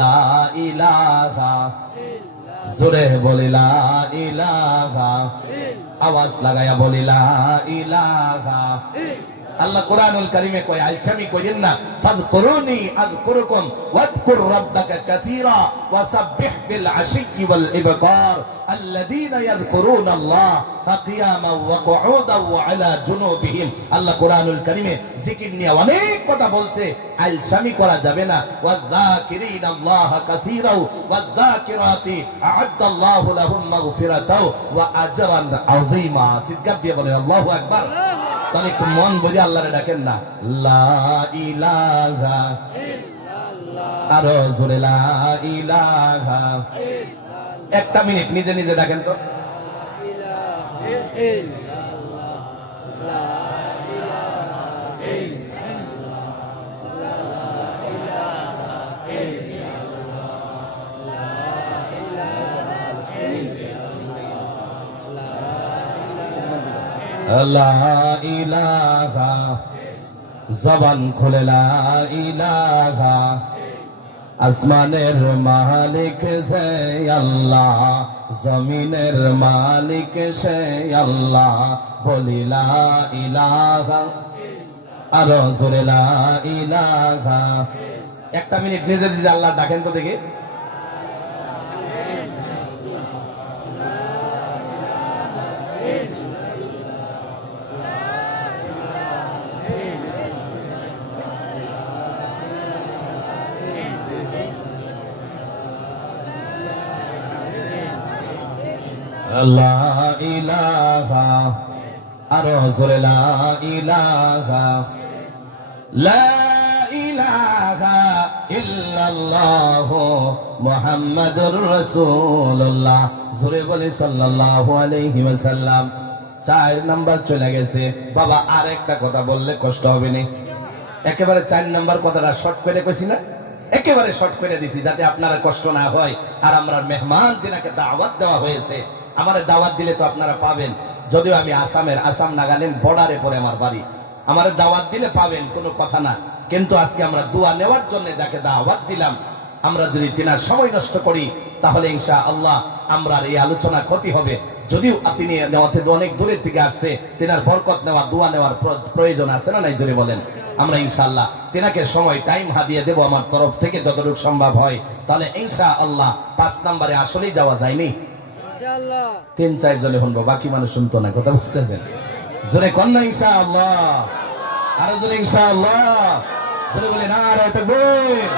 লা ইলাহা, জোরে বলি লা ইলাহা, আওয়াজ লাগায়া বলি লা ইলাহা। আল্লাহ কোরআনুল কারীমে কয়, আলছামি কইেন না, ফাযকুরুনি আযকুরুকুম ওয়াযকুর রাব্বাকা কাসীরা ওয়াসাব্বিহ বিল আশিয়্যি ওয়াল ইবকার আল্লাযীনা ইয়াযকুরুনাল্লাহা কিয়ামান ওয়া কুউদান ওয়া আলা জুনুবিহিম। আল্লাহ কোরআনুল কারীমে জিকির নিয়ে অনেক কথা বলছে, আলছামি করা যাবে না। ওয়াযাকিরিনাল্লাহা কাসীরা ওয়াযাকিরাতি আ'আদ্দাল্লাহু লাহুম মাগফিরাতাও ওয়া আজরান আযীমা। চিৎকার দিয়ে বলেন আল্লাহু আকবার। তাহলে একটু মন বুঝে আল্লাহরে ডাকেন না, লা ইলাহা ইল্লাল্লাহ, আরো জোরে লা ইলাহা। একটা মিনিট নিজে নিজে ডাকেন তো, লা ইলাহা, জবান খুলে লা ইলাহা, আসমানের মালিক সে আল্লাহ, জমিনের মালিক সে আল্লাহ, বলি লা ইলাহা, আরো জোরে লা ইলাহা। একটা মিনিট নিজে নিজে আল্লাহ ডাকেন তো দেখি। লা ইলাহা, আরো জোরে লা ইলাহা, লা ইলাহা ইল্লাল্লাহু মুহাম্মাদুর রাসূলুল্লাহ, জোরে বলি সাল্লাল্লাহু আলাইহি ওয়াসাল্লাম। 4 নাম্বার চলে গেছে বাবা। আর একটা কথা বললে কষ্ট হবে না, একেবারে 4 নাম্বার কথাটা শর্ট করে কইছি না, একেবারে শর্ট করে দিছি যাতে আপনারা কষ্ট না হয়। আর আমরা মেহমান যিনাকে দাওয়াত দেওয়া হয়েছে, আমারে দাওয়াত দিলে তো আপনারা পাবেন, যদিও আমি আসামের, আসাম নাগাল্যান্ড বর্ডারে পড়ে আমার বাড়ি, আমারে দাওয়াত দিলে পাবেন, কোনো কথা না। কিন্তু আজকে আমরা দোয়া নেওয়ার জন্য যাকে দাওয়াত দিলাম, আমরা যদি তিনার সময় নষ্ট করি তাহলে ইনশাআল্লাহ আমরা এই আলোচনা ক্ষতি হবে। যদিও তিনি নেওয়াতে অনেক দূরের থেকে আসছে, তিনার বরকত নেওয়া, দোয়া নেওয়ার প্রয়োজন আছে না নাই, জোরে বলেন। আমরা ইনশাআল্লাহ তিনাকে সময় টাইম হাদিয়ে দেব আমার তরফ থেকে যতটুকু সম্ভব হয়। তাহলে ইনশাআল্লাহ 5 নম্বরে আসলেই যাওয়া যায়নি, 3-4 জনে শুনবো, বাকি মানুষ শুনতো না, কথা বুঝতেছেন? জোরে কন না ইনশাআল্লাহ, আরো জোরে ইনশাআল্লাহ, জোরে বলেন নারে তাকবীর।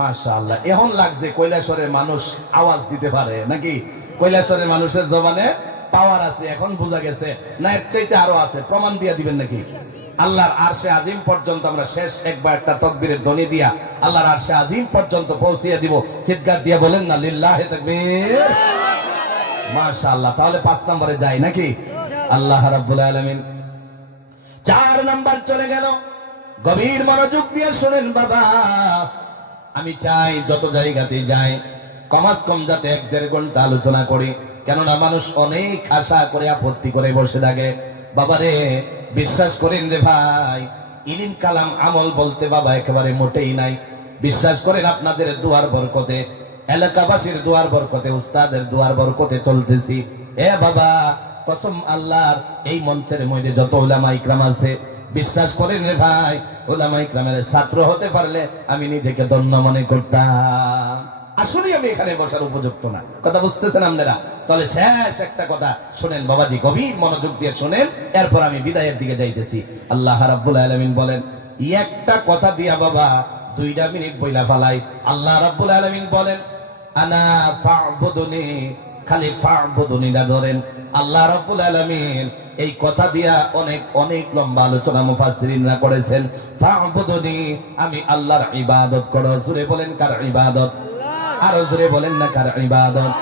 মাশাআল্লাহ। এখন লাগছে কৈলাসরের মানুষ আওয়াজ দিতে পারে নাকি? কৈলাসরের মানুষের জবানে পাওয়ার আছে, এখন বোঝা গেছে না, এর চাইতে আরো আছে। প্রমাণ দিয়ে দিবেন নাকি? আল্লাহর আরশে আজিম পর্যন্ত আমরা শেষ একবার একটা তাকবীরের ধ্বনি দিয়া আল্লাহর আরশে আজিম পর্যন্ত পৌঁছিয়ে দিব। চিৎকার দিয়ে বলেন না লিল্লাহি তাকবীর। মাশাআল্লাহ। তাহলে 5 নম্বরে যাই নাকি? আল্লাহ রাব্বুল আলামিন 4 নাম্বার চলে গেল। গভীর মনোযোগ দিয়ে শুনেন বাবা, আমি চাই যত জায়গাতে যাই কমাস কম যাতে 1-1.5 ঘন্টা আলোচনা করি, কেননা মানুষ অনেক আশা করে আপত্তি করে বসে থাকে। বাবারে বিশ্বাস করেন রে ভাই, ইলম কালাম আমল বলতে বাবা একেবারে মোটেই নাই। বিশ্বাস করেন আপনাদের দুয়ার বরকতে, এলাকাবাসীর দুয়ার বরকতে, উস্তাদের দুয়ার বরকতে চলতেছি। এ বাবা কসম আল্লাহর, এই মঞ্চের মধ্যে যত উলামা ইকরাম আছে, বিশ্বাস করেন রে ভাই, উলামা ইকরামের ছাত্র হতে পারলে আমি নিজেকে ধন্য মনে করতাম। আসলে আমি এখানে বসার উপযুক্ত না, কথা বুঝতেছেন আপনারা? তাহলে শেষ একটা কথা শুনেন বাবাজি, গভীর মনোযোগ দিয়ে শুনেন, এরপর আমি বিদায়ের দিকে যাইতেছি। আল্লাহ রাব্বুল আলামিন বলেন, একটা কথা দিয়া বাবা 2টা মিনিট বইলা ফালাই। আল্লাহ রাব্বুল আলামিন বলেন আনা ফা'বুদুনি, খালি ফা'বুদুনি না ধরেন। আল্লাহ রাব্বুল আলামিন এই কথা দিয়া অনেক অনেক লম্বা আলোচনা মুফাসসিরিনরা করেছেন। ফা'বুদুনি, আমি আল্লাহর ইবাদত করো। জোরে বলেন কার ইবাদত? আরো জোরে বলেন না কার ইবাদত?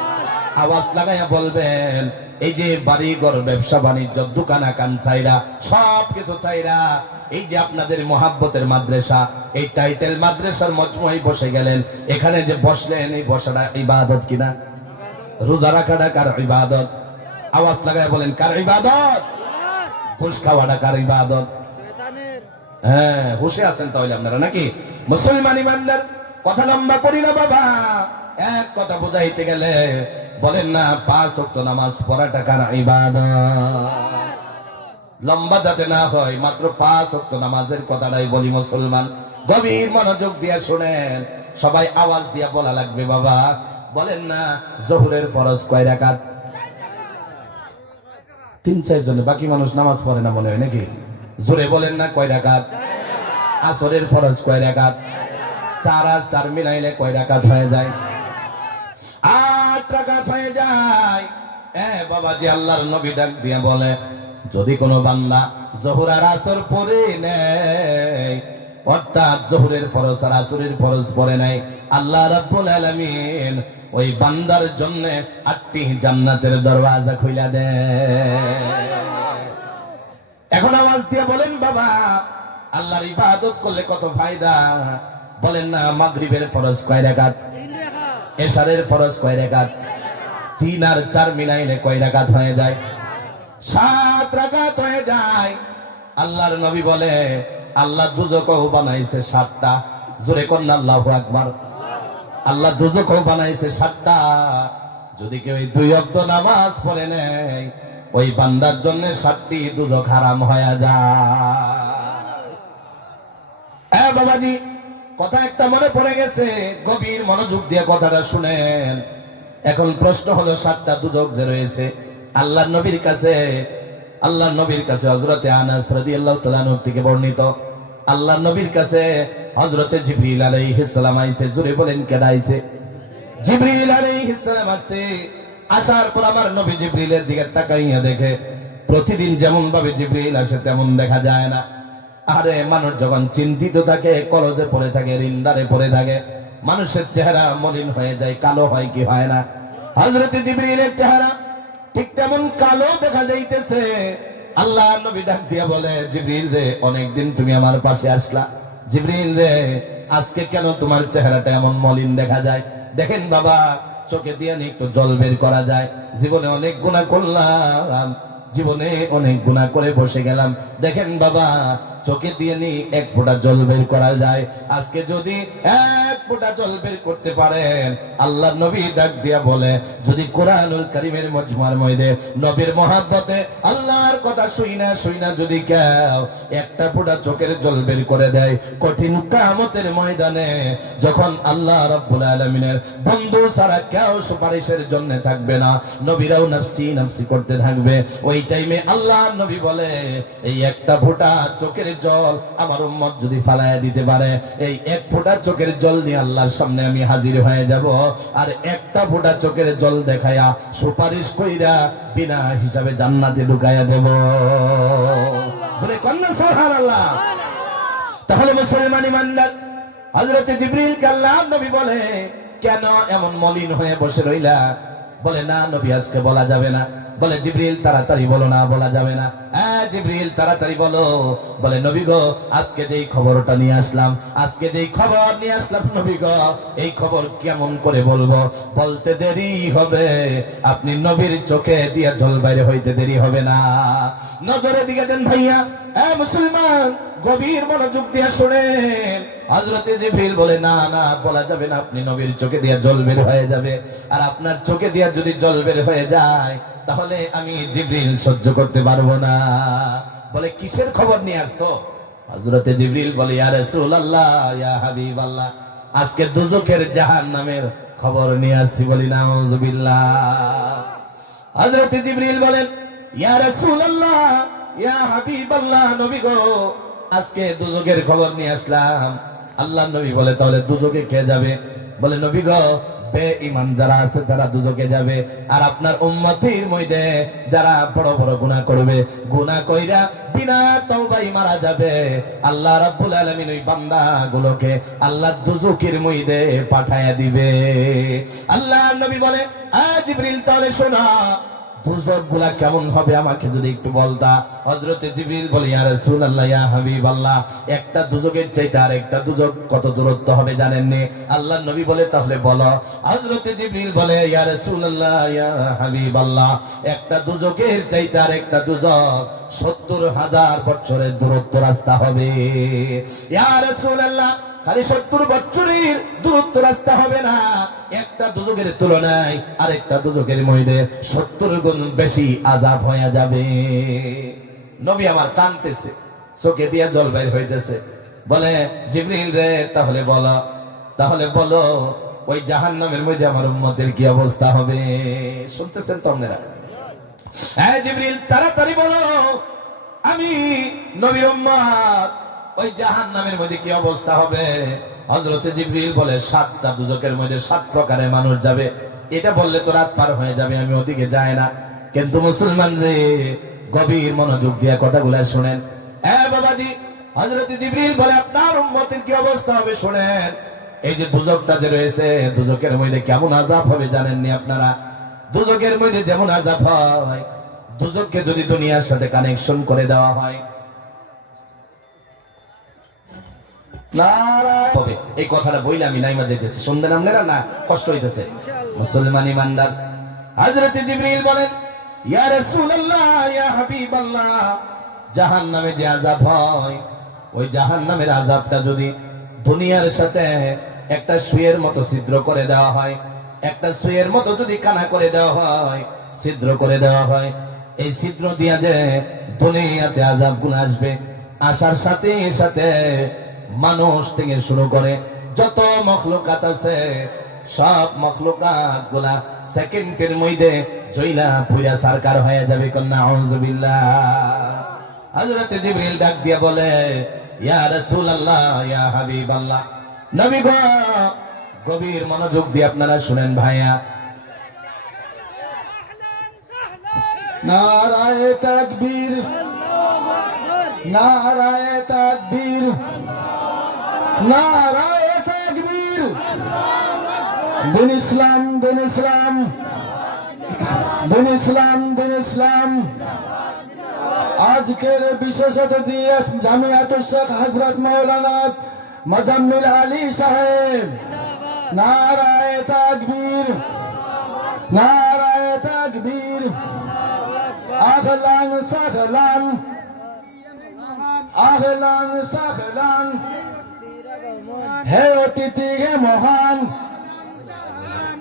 আওয়াজ লাগাইয়া বলবেন। এই যে বাড়ি ঘর, ব্যবসা বাণিজ্য, দোকান আকান চাইরা, সব কিছু চাইরা এই যে আপনাদের মোহাব্বতের মাদ্রাসা, এই টাইটেল মাদ্রাসার মজমুয়ায় বসে গেলেন, এখানে যে বসলেন, এই বসাটা ইবাদত কিনা? রোজা রাখাটা কার ইবাদত? আওয়াজ লাগায় বলেন কার ইবাদত? ঘুষ খাওয়াটা কার ইবাদত? হ্যাঁ, হুশে আছেন তাহলে আপনারা নাকি? মুসলমান ইমানদার, কথা লম্বা করি না বাবা, এক কথা বুঝাইতে গেলে বলেন না 5 ওয়াক্ত নামাজ পড়াটা কার ইবাদত? লম্বা যাতে না হয়, মাত্র 5 ওয়াক্ত নামাজের কথাটাই বলি। মুসলমান গভীর মনোযোগ দিয়ে শুনেন, সবাই আওয়াজ দিয়া বলা লাগবে বাবা। বলেন না জোহরের ফরজ কয় রাকাত? 3-4 জন, বাকি মানুষ নামাজ পড়ে না মনে হয় নাকি? জোরে বলেন না কয় রাকাত? আসরের ফরজ কয় রাকাত? 4 আর 4 মিলাইলে কয় রাকাত হয়ে যায়? 8 রাকাত হয়ে যায়। বাবাজি, আল্লাহর নবী ডাক দিয়া বলে, যদি কোনো বান্দা জোহর আর আসর পড়ে নেয়, অর্থাৎ জোহরের ফরজ আর আসরের ফরজ পড়ে নাই, আল্লাহ রাব্বুল আলামিন ওই বান্দার জন্য 8টি জান্নাতের দরওয়াজা খুইলা দেয়। এখন আওয়াজ দিয়ে বলেন বাবা, আল্লাহর ইবাদত করলে কত ফায়দা? বলেন না মাগরিবের ফরজ কয় রাকাত? এশারের ফরজ কয় রাকাত? 3 আর 4 মিলাইলে কয় রাকাত হয়ে যায়? 7 রাকাত হয়ে যায়। আল্লাহর নবী বলে, আল্লাহ দুজকও বানাইছে 7টা। জোরে কন্না আল্লাহু আকবার। আল্লাহ দুজকও বানাইছে 7টা। যদি কেউ 2 ওয়াক্ত নামাজ পড়ে নেয়, ওই বান্দার জন্য 7টি দুজক হারাম হয়ে যায়। বাবাজি, কথা একটা মনে পড়ে গেছে, গভীর মনোযোগ দিয়ে কথাটা শুনেন। এখন প্রশ্ন হলো, 7টা দুজক যে রয়েছে আল্লাহর নবীর কাছে হযরতে আনাস রাদিয়াল্লাহু তাআলা আনহু থেকে বর্ণিত, আল্লাহর নবীর কাছে হযরতে জিবরিল আলাইহিস সালাম আইছে। জোরে বলেন কেডা আইছে? জিবরিল আলাইহিস সালাম আসছে। আসার পর আমার নবী জিবরিলের দিকে তাকাইয়া দেখে, প্রতিদিন যেমন ভাবে জিবরিল আসে তেমন দেখা যায় না। আরে মানুষ যখন চিন্তিত থাকে, কলজে পড়ে থাকে, রিন্দারে পড়ে থাকে, মানুষের চেহারা মলিন হয়ে যায়, কালো হয় কি হয় না? হযরতে জিবরিলের চেহারা ঠিক তেমন কালো দেখা যাইতেছে। আল্লাহ নবী ডাক দিয়া বলে, জিবরিল রে, অনেকদিন তুমি আমার পাশে আসলা, জিবরিল রে, আজকে কেন তোমার চেহারাটা এমন মলিন দেখা যায়? দেখেন বাবা, চোখে দিয়ে একটু জল বের করা যায়। জীবনে অনেক গুনাহ করলাম, জীবনে অনেক গুনাহ করে বসে গেলাম। দেখেন বাবা, চোখে দিয়ে এক ফোঁটা জল বের করা যায়। আজকে যদি 1 ফোঁটা জল বের করতে পারেন, আল্লাহ নবী ডাক দিয়া বলে, যদি কোরআনুল কারীমের মজমুয়ার মধ্যে নবীর মহব্বতে আল্লাহর কথা শুইনা যদি কেউ 1টা ফোঁটা চোখের জল বের করে দেয়, কঠিন কিয়ামতের ময়দানে যখন আল্লাহ রাব্বুল আলামিনের বন্ধু ছাড়া কেউ সুপারিশের জন্য থাকবে না, নবীরাও নাফসি নাফসি করতে থাকবে, ওই টাইমে আল্লাহ নবী বলে, এই 1টা ফোঁটা চোখের জল আমার উম্মত যদি ফালায়া দিতে পারে, এই 1 ফোঁটা চোখের জল নিয়ে আল্লাহর সামনে আমি হাজির হয়ে যাব, আর 1টা ফোঁটা চোখের জল দেখায়া সুপারিশ কইরা বিনা হিসাবে জান্নাতে ঢুকাইয়া দেব। সূরা কন্যা সুবহানাল্লাহ। তাহলে মুসলমান ইমানদার, হযরতে জিবরিল কে আল্লাহর নবী বলে, কেন এমন মলিন হয়ে বসে রইলা? বলে, না নবী, আজকে বলা যাবে না। বলে, জিবরিল তাড়াতাড়ি বলো না, বলা যাবে না। জিবরিল তাড়াতাড়ি বলো। বলে, নবী গো, আজকে যেই খবরটা নিয়ে আসলাম, নবী গো, এই খবর কেমন করে বলবো? বলতে দেরি হবে, আপনি নবীর চোখে দিয়ে জল বাইরে হইতে দেরি হবে না। নজরে দিকে দেন ভাইয়া। মুসলমান, গভীর মনোযোগ দিয়ে শুনেন। হযরতে জিবরিল বলে, না না, বলা যাবে না, আপনি নবীর চোখে দিয়ে জল বের হয়ে যাবে। আর আপনার চোখে দিয়ে যদি জল বের হয়ে যায়, তাহলে আমি জিবরিল সহ্য করতে পারবো না। বলে, কিসের খবর নিয়ে আসছো? হযরতে জিবরিল বলে, ইয়া রাসূলুল্লাহ, ইয়া হাবিবাল্লাহ, আজকে দুজকের জাহান্নামের খবর নিয়ে আসছি। বলি নাউযুবিল্লাহ। হযরতে জিবরিল বলেন, ইয়া রাসূলুল্লাহ, ইয়া হাবিবাল্লাহ, নবী গো, আজকে দুজকের খবর নিয়ে আসলাম। আল্লাহ নবী বলে তাহলে দুজকে কে যাবে? বলে নবী গো, বেঈমান যারা আছে তারা দুজকে যাবে, আর আপনার উম্মতির মধ্যে যারা বড় বড় গুনাহ করবে, গুনাহ কইরা বিনা তওবায় মারা যাবে, আল্লাহ রাব্বুল আলামিন ওই বান্দাগুলোকে আল্লাহ দুজকের মধ্যে পাঠায়া দিবে। আল্লাহ নবী বলে, জিবরিল তাহলে শোনা, দুজক গুলা কেমন হবে আমাকে যদি একটু বলতা। হযরতে জিবরিল বলে, ইয়া রাসূলুল্লাহ, ইয়া হাবিবাল্লাহ, একটা দুজকের চাইতে আরেকটা দুজক কত দূরত্ব হবে জানেন নি? আল্লাহর নবী বলে, তাহলে বলো। হযরতে জিবরিল বলে, ইয়া রাসূলুল্লাহ, ইয়া হাবিবাল্লাহ, একটা দুজকের চাইতে আরেকটা দুজক ৭০,০০০ বছরের দূরত্ব রাস্তা হবে। ইয়া রাসূলুল্লাহ, খালি ৭০ বছরের দূরত্ব রাস্তা হবে না, একটা দুজকের তুলনায় আরেকটা দুজকের মধ্যে ৭০ গুণ বেশি আযাব হয়ে যাবে। নবী আমার কাঁদতেছে, চোখে দিয়া জল বের হইতেছে। বলে, জিবরিল রে, তাহলে বলো ওই জাহান্নামের মধ্যে আমার উম্মতের কি অবস্থা হবে? শুনতেছেন তো আপনারা? হ্যাঁ জিবরিল, তাড়াতাড়ি বলো, আমি নবীর উম্মত, ওই জাহান্নামের মধ্যে কি অবস্থা হবে? হযরতে জিবরিল বলে, ৭টা দুজকের মধ্যে ৭ প্রকারের মানুষ যাবে। এটা বললে তো রাত পার হয়ে যাবে, আমি ওদিকে যাই না। কিন্তু মুসলমান রে, গভীর মনোযোগ দিয়ে কথাগুলো শুনেন। বাবাজি, হযরতে জিবরিল বলে, আপনার উম্মতের কি অবস্থা হবে শুনেন। এই যে দুজকটা যে রয়েছে, দুজকের মধ্যে কেমন আযাব হবে জানেননি আপনারা? দুজকের মধ্যে যেমন আযাব হয়, দুজককে যদি দুনিয়ার সাথে কানেকশন করে দেওয়া হয়, এই কথাটা বইলে আমি নাইমা যাইতেছি, শুনবেন আপনারা? না কষ্ট হইতেছে? মুসলমান ইমানদার, হযরতে জিবরিল বলেন, ইয়া রাসূলুল্লাহ, ইয়া হাবিবাল্লাহ, জাহান্নামে যে আযাব হয়, ওই জাহান্নামের আযাবটা যদি দুনিয়ার সাথে একটা সুইয়ের মতো ছিদ্র করে দেওয়া হয়, একটা সুইয়ের মতো যদি কানা করে দেওয়া হয়, ছিদ্র করে দেওয়া হয়, এই ছিদ্র দিয়া যে দুনিয়াতে আযাবগুলো আসবে, আসার সাথে সাথে মানুষ থেকে শুরু করে যত মখলুকাত আছে, সব মখলুকাত গুলা সেকেন্ডের মধ্যে জইলা পুরা সরকার হয়ে যাবে। কন্যা আউযুবিল্লাহ। হযরতে জিবরিল ডাক দিয়া বলে, ইয়া রাসূলুল্লাহ, ইয়া হাবিবাল্লাহ, নবী গো, গভীর মনোযোগ দিয়ে আপনারা শুনেন ভাইয়া। নারায়ে তাকবীর, নারায়ে তাকবীর, নারায়ে তাকবীর। দিন ইসলাম, দিন ইসলাম, দিন ইসলাম, দিন ইসলাম। আজকের বিশেষ অতিথি জামিয়াতুল শেখ হযরত মাওলানা মুজাম্মিল আলী সাহেব। নারায়ে তাকবীর, নারায়ে তাকবীর। আহলান সাহলান, আহলান সাহলান। হে অতিথি হে মহান,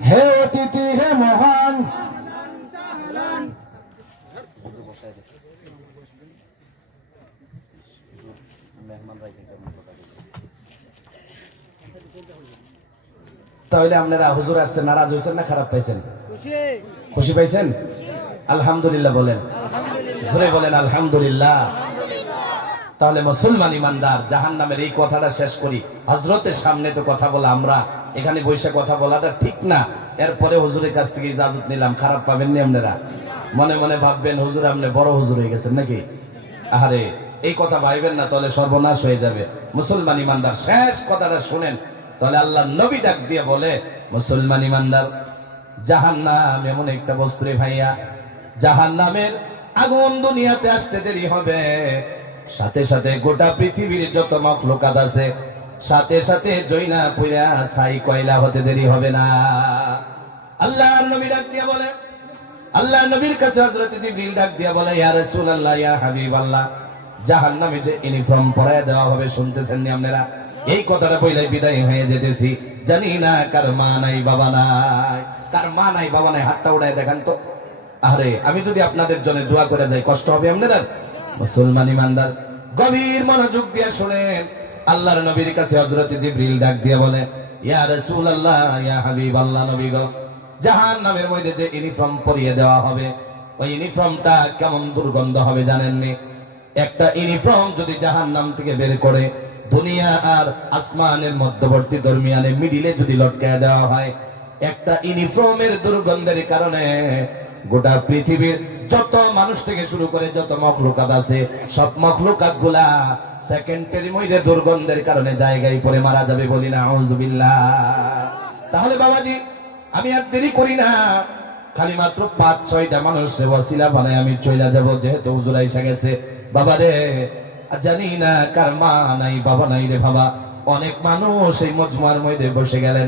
হে অতিথি হে মহান। তাহলে আপনারা হুজুর আসছেন, নারাজ হয়েছেন না খারাপ পাইছেন? খুশি পাইছেন? আলহামদুলিল্লাহ বলেন, জোরে বলেন আলহামদুলিল্লাহ। তাহলে মুসলমান ইমানদার, জাহান্নামের এই কথাটা শেষ করি। হযরতের সামনে তো কথা বলা, আমরা এখানে বসে কথা বলাটা ঠিক না। এরপরে হুজুরের কাছ থেকে ইজাজত নিলাম, খারাপ পাবেন নি আপনারা? মনে মনে ভাববেন হুজুর আপনি বড় হুজুর হয়ে গেছেন নাকি? আরে এই কথা ভাইবেন না, তাহলে সর্বনাশ হয়ে যাবে। মুসলমান ইমানদার, শেষ কথাটা শুনেন। তাহলে আল্লাহ নবী ডাক দিয়ে বলে, মুসলমান ইমানদার, জাহান্নাম এমন একটা বস্তু রে ভাইয়া, জাহান্নামের আগুন দুনিয়াতে আসতে দেরি হবে, সাথে সাথে গোটা পৃথিবীর যত মখলুকাত আছে সাথে সাথে জইনা পুরা ছাই কয়লা হতে দেরি হবে না। আল্লাহর নবী ডাক দিয়া বলে, আল্লাহর নবীর কাছে হযরত জিবরিল ডাক দিয়া বলে, ইয়া রাসূলুল্লাহ, ইয়া হাবিবাল্লাহ, জাহান্নামে যে ইউনিফর্ম পরায় দেওয়া হবে, শুনতেছেন নি আপনারা? এই কথাটা বইলাই বিদায় হয়ে যেতেছি। জানি না কার মা নাই বাবা নাই, কার মা নাই বাবা নাই, হাতটা উড়ায় দেখান তো। আরে আমি যদি আপনাদের জন্য দোয়া করে যাই, কষ্ট হবে আপনাদের? মুসলমান ইমানদার, গভীর মনোযোগ দিয়ে শুনেন। আল্লাহর নবীর কাছে হযরত জিবরিল ডাক দিয়ে বলে, ইয়া রাসূলুল্লাহ, ইয়া হাবিবাল্লাহ, নবী গো, জাহান্নামের মধ্যে যে ইউনিফর্ম পরিয়ে দেওয়া হবে, ওই ইউনিফর্মটা কেমন দুর্গন্ধ হবে জানেননি? একটা ইউনিফর্ম যদি জাহান্নাম থেকে বের করে দুনিয়া আর আসমানের মধ্যবর্তী দরমিয়ানে মিডিলে যদি লটকায় দেওয়া হয়, একটা ইউনিফর্মের দুর্গন্ধের কারণে গোটা পৃথিবীর যত মানুষ থেকে শুরু করে যত মখলুকাত আছে সব মখলুকাত গুলা সেকেন্ডের মধ্যে দুর্গন্ধের কারণে জায়গায় পড়ে মারা যাবে, বলি না আউযুবিল্লাহ। তাহলে বাবাজি আমি আর দেরি করি না, খালি মাত্র 5-6টা মানুষের ওয়াসিলা বানাই আমি চইলা যাব, যেহেতু হুজুর আইসা গেছে। বাবা রে, জানি না কার মা নাই বাবা নাই রে বাবা, অনেক মানুষ এই মজমার মধ্যে বসে গেলেন।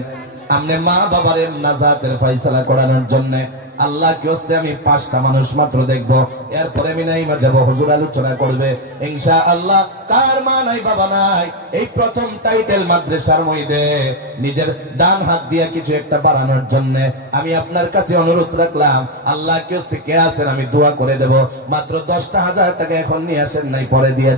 আমনে মা বাবারে নাজাতের ফয়সালা করানোর জন্য আল্লাহ কি হস্তে আমি 5টা মানুষ মাত্র দেখবো, এরপরে আমি নাই যাব, হুজুর আলোচনা করবে ইনশাআল্লাহ। কার মা নাই বাবা নাই, এই প্রথম টাইটেল মাদ্রাসার মধ্যে নিজের ডান হাত দিয়ে কিছু একটা বাড়ানোর জন্য আমি আপনার কাছে অনুরোধ রাখলাম, আল্লাহ কি হস্তে কে আছেন আমি দোয়া করে দেব। মাত্র 10,000 টাকা এখন নিয়ে আসেন নাই, পরে দিয়ে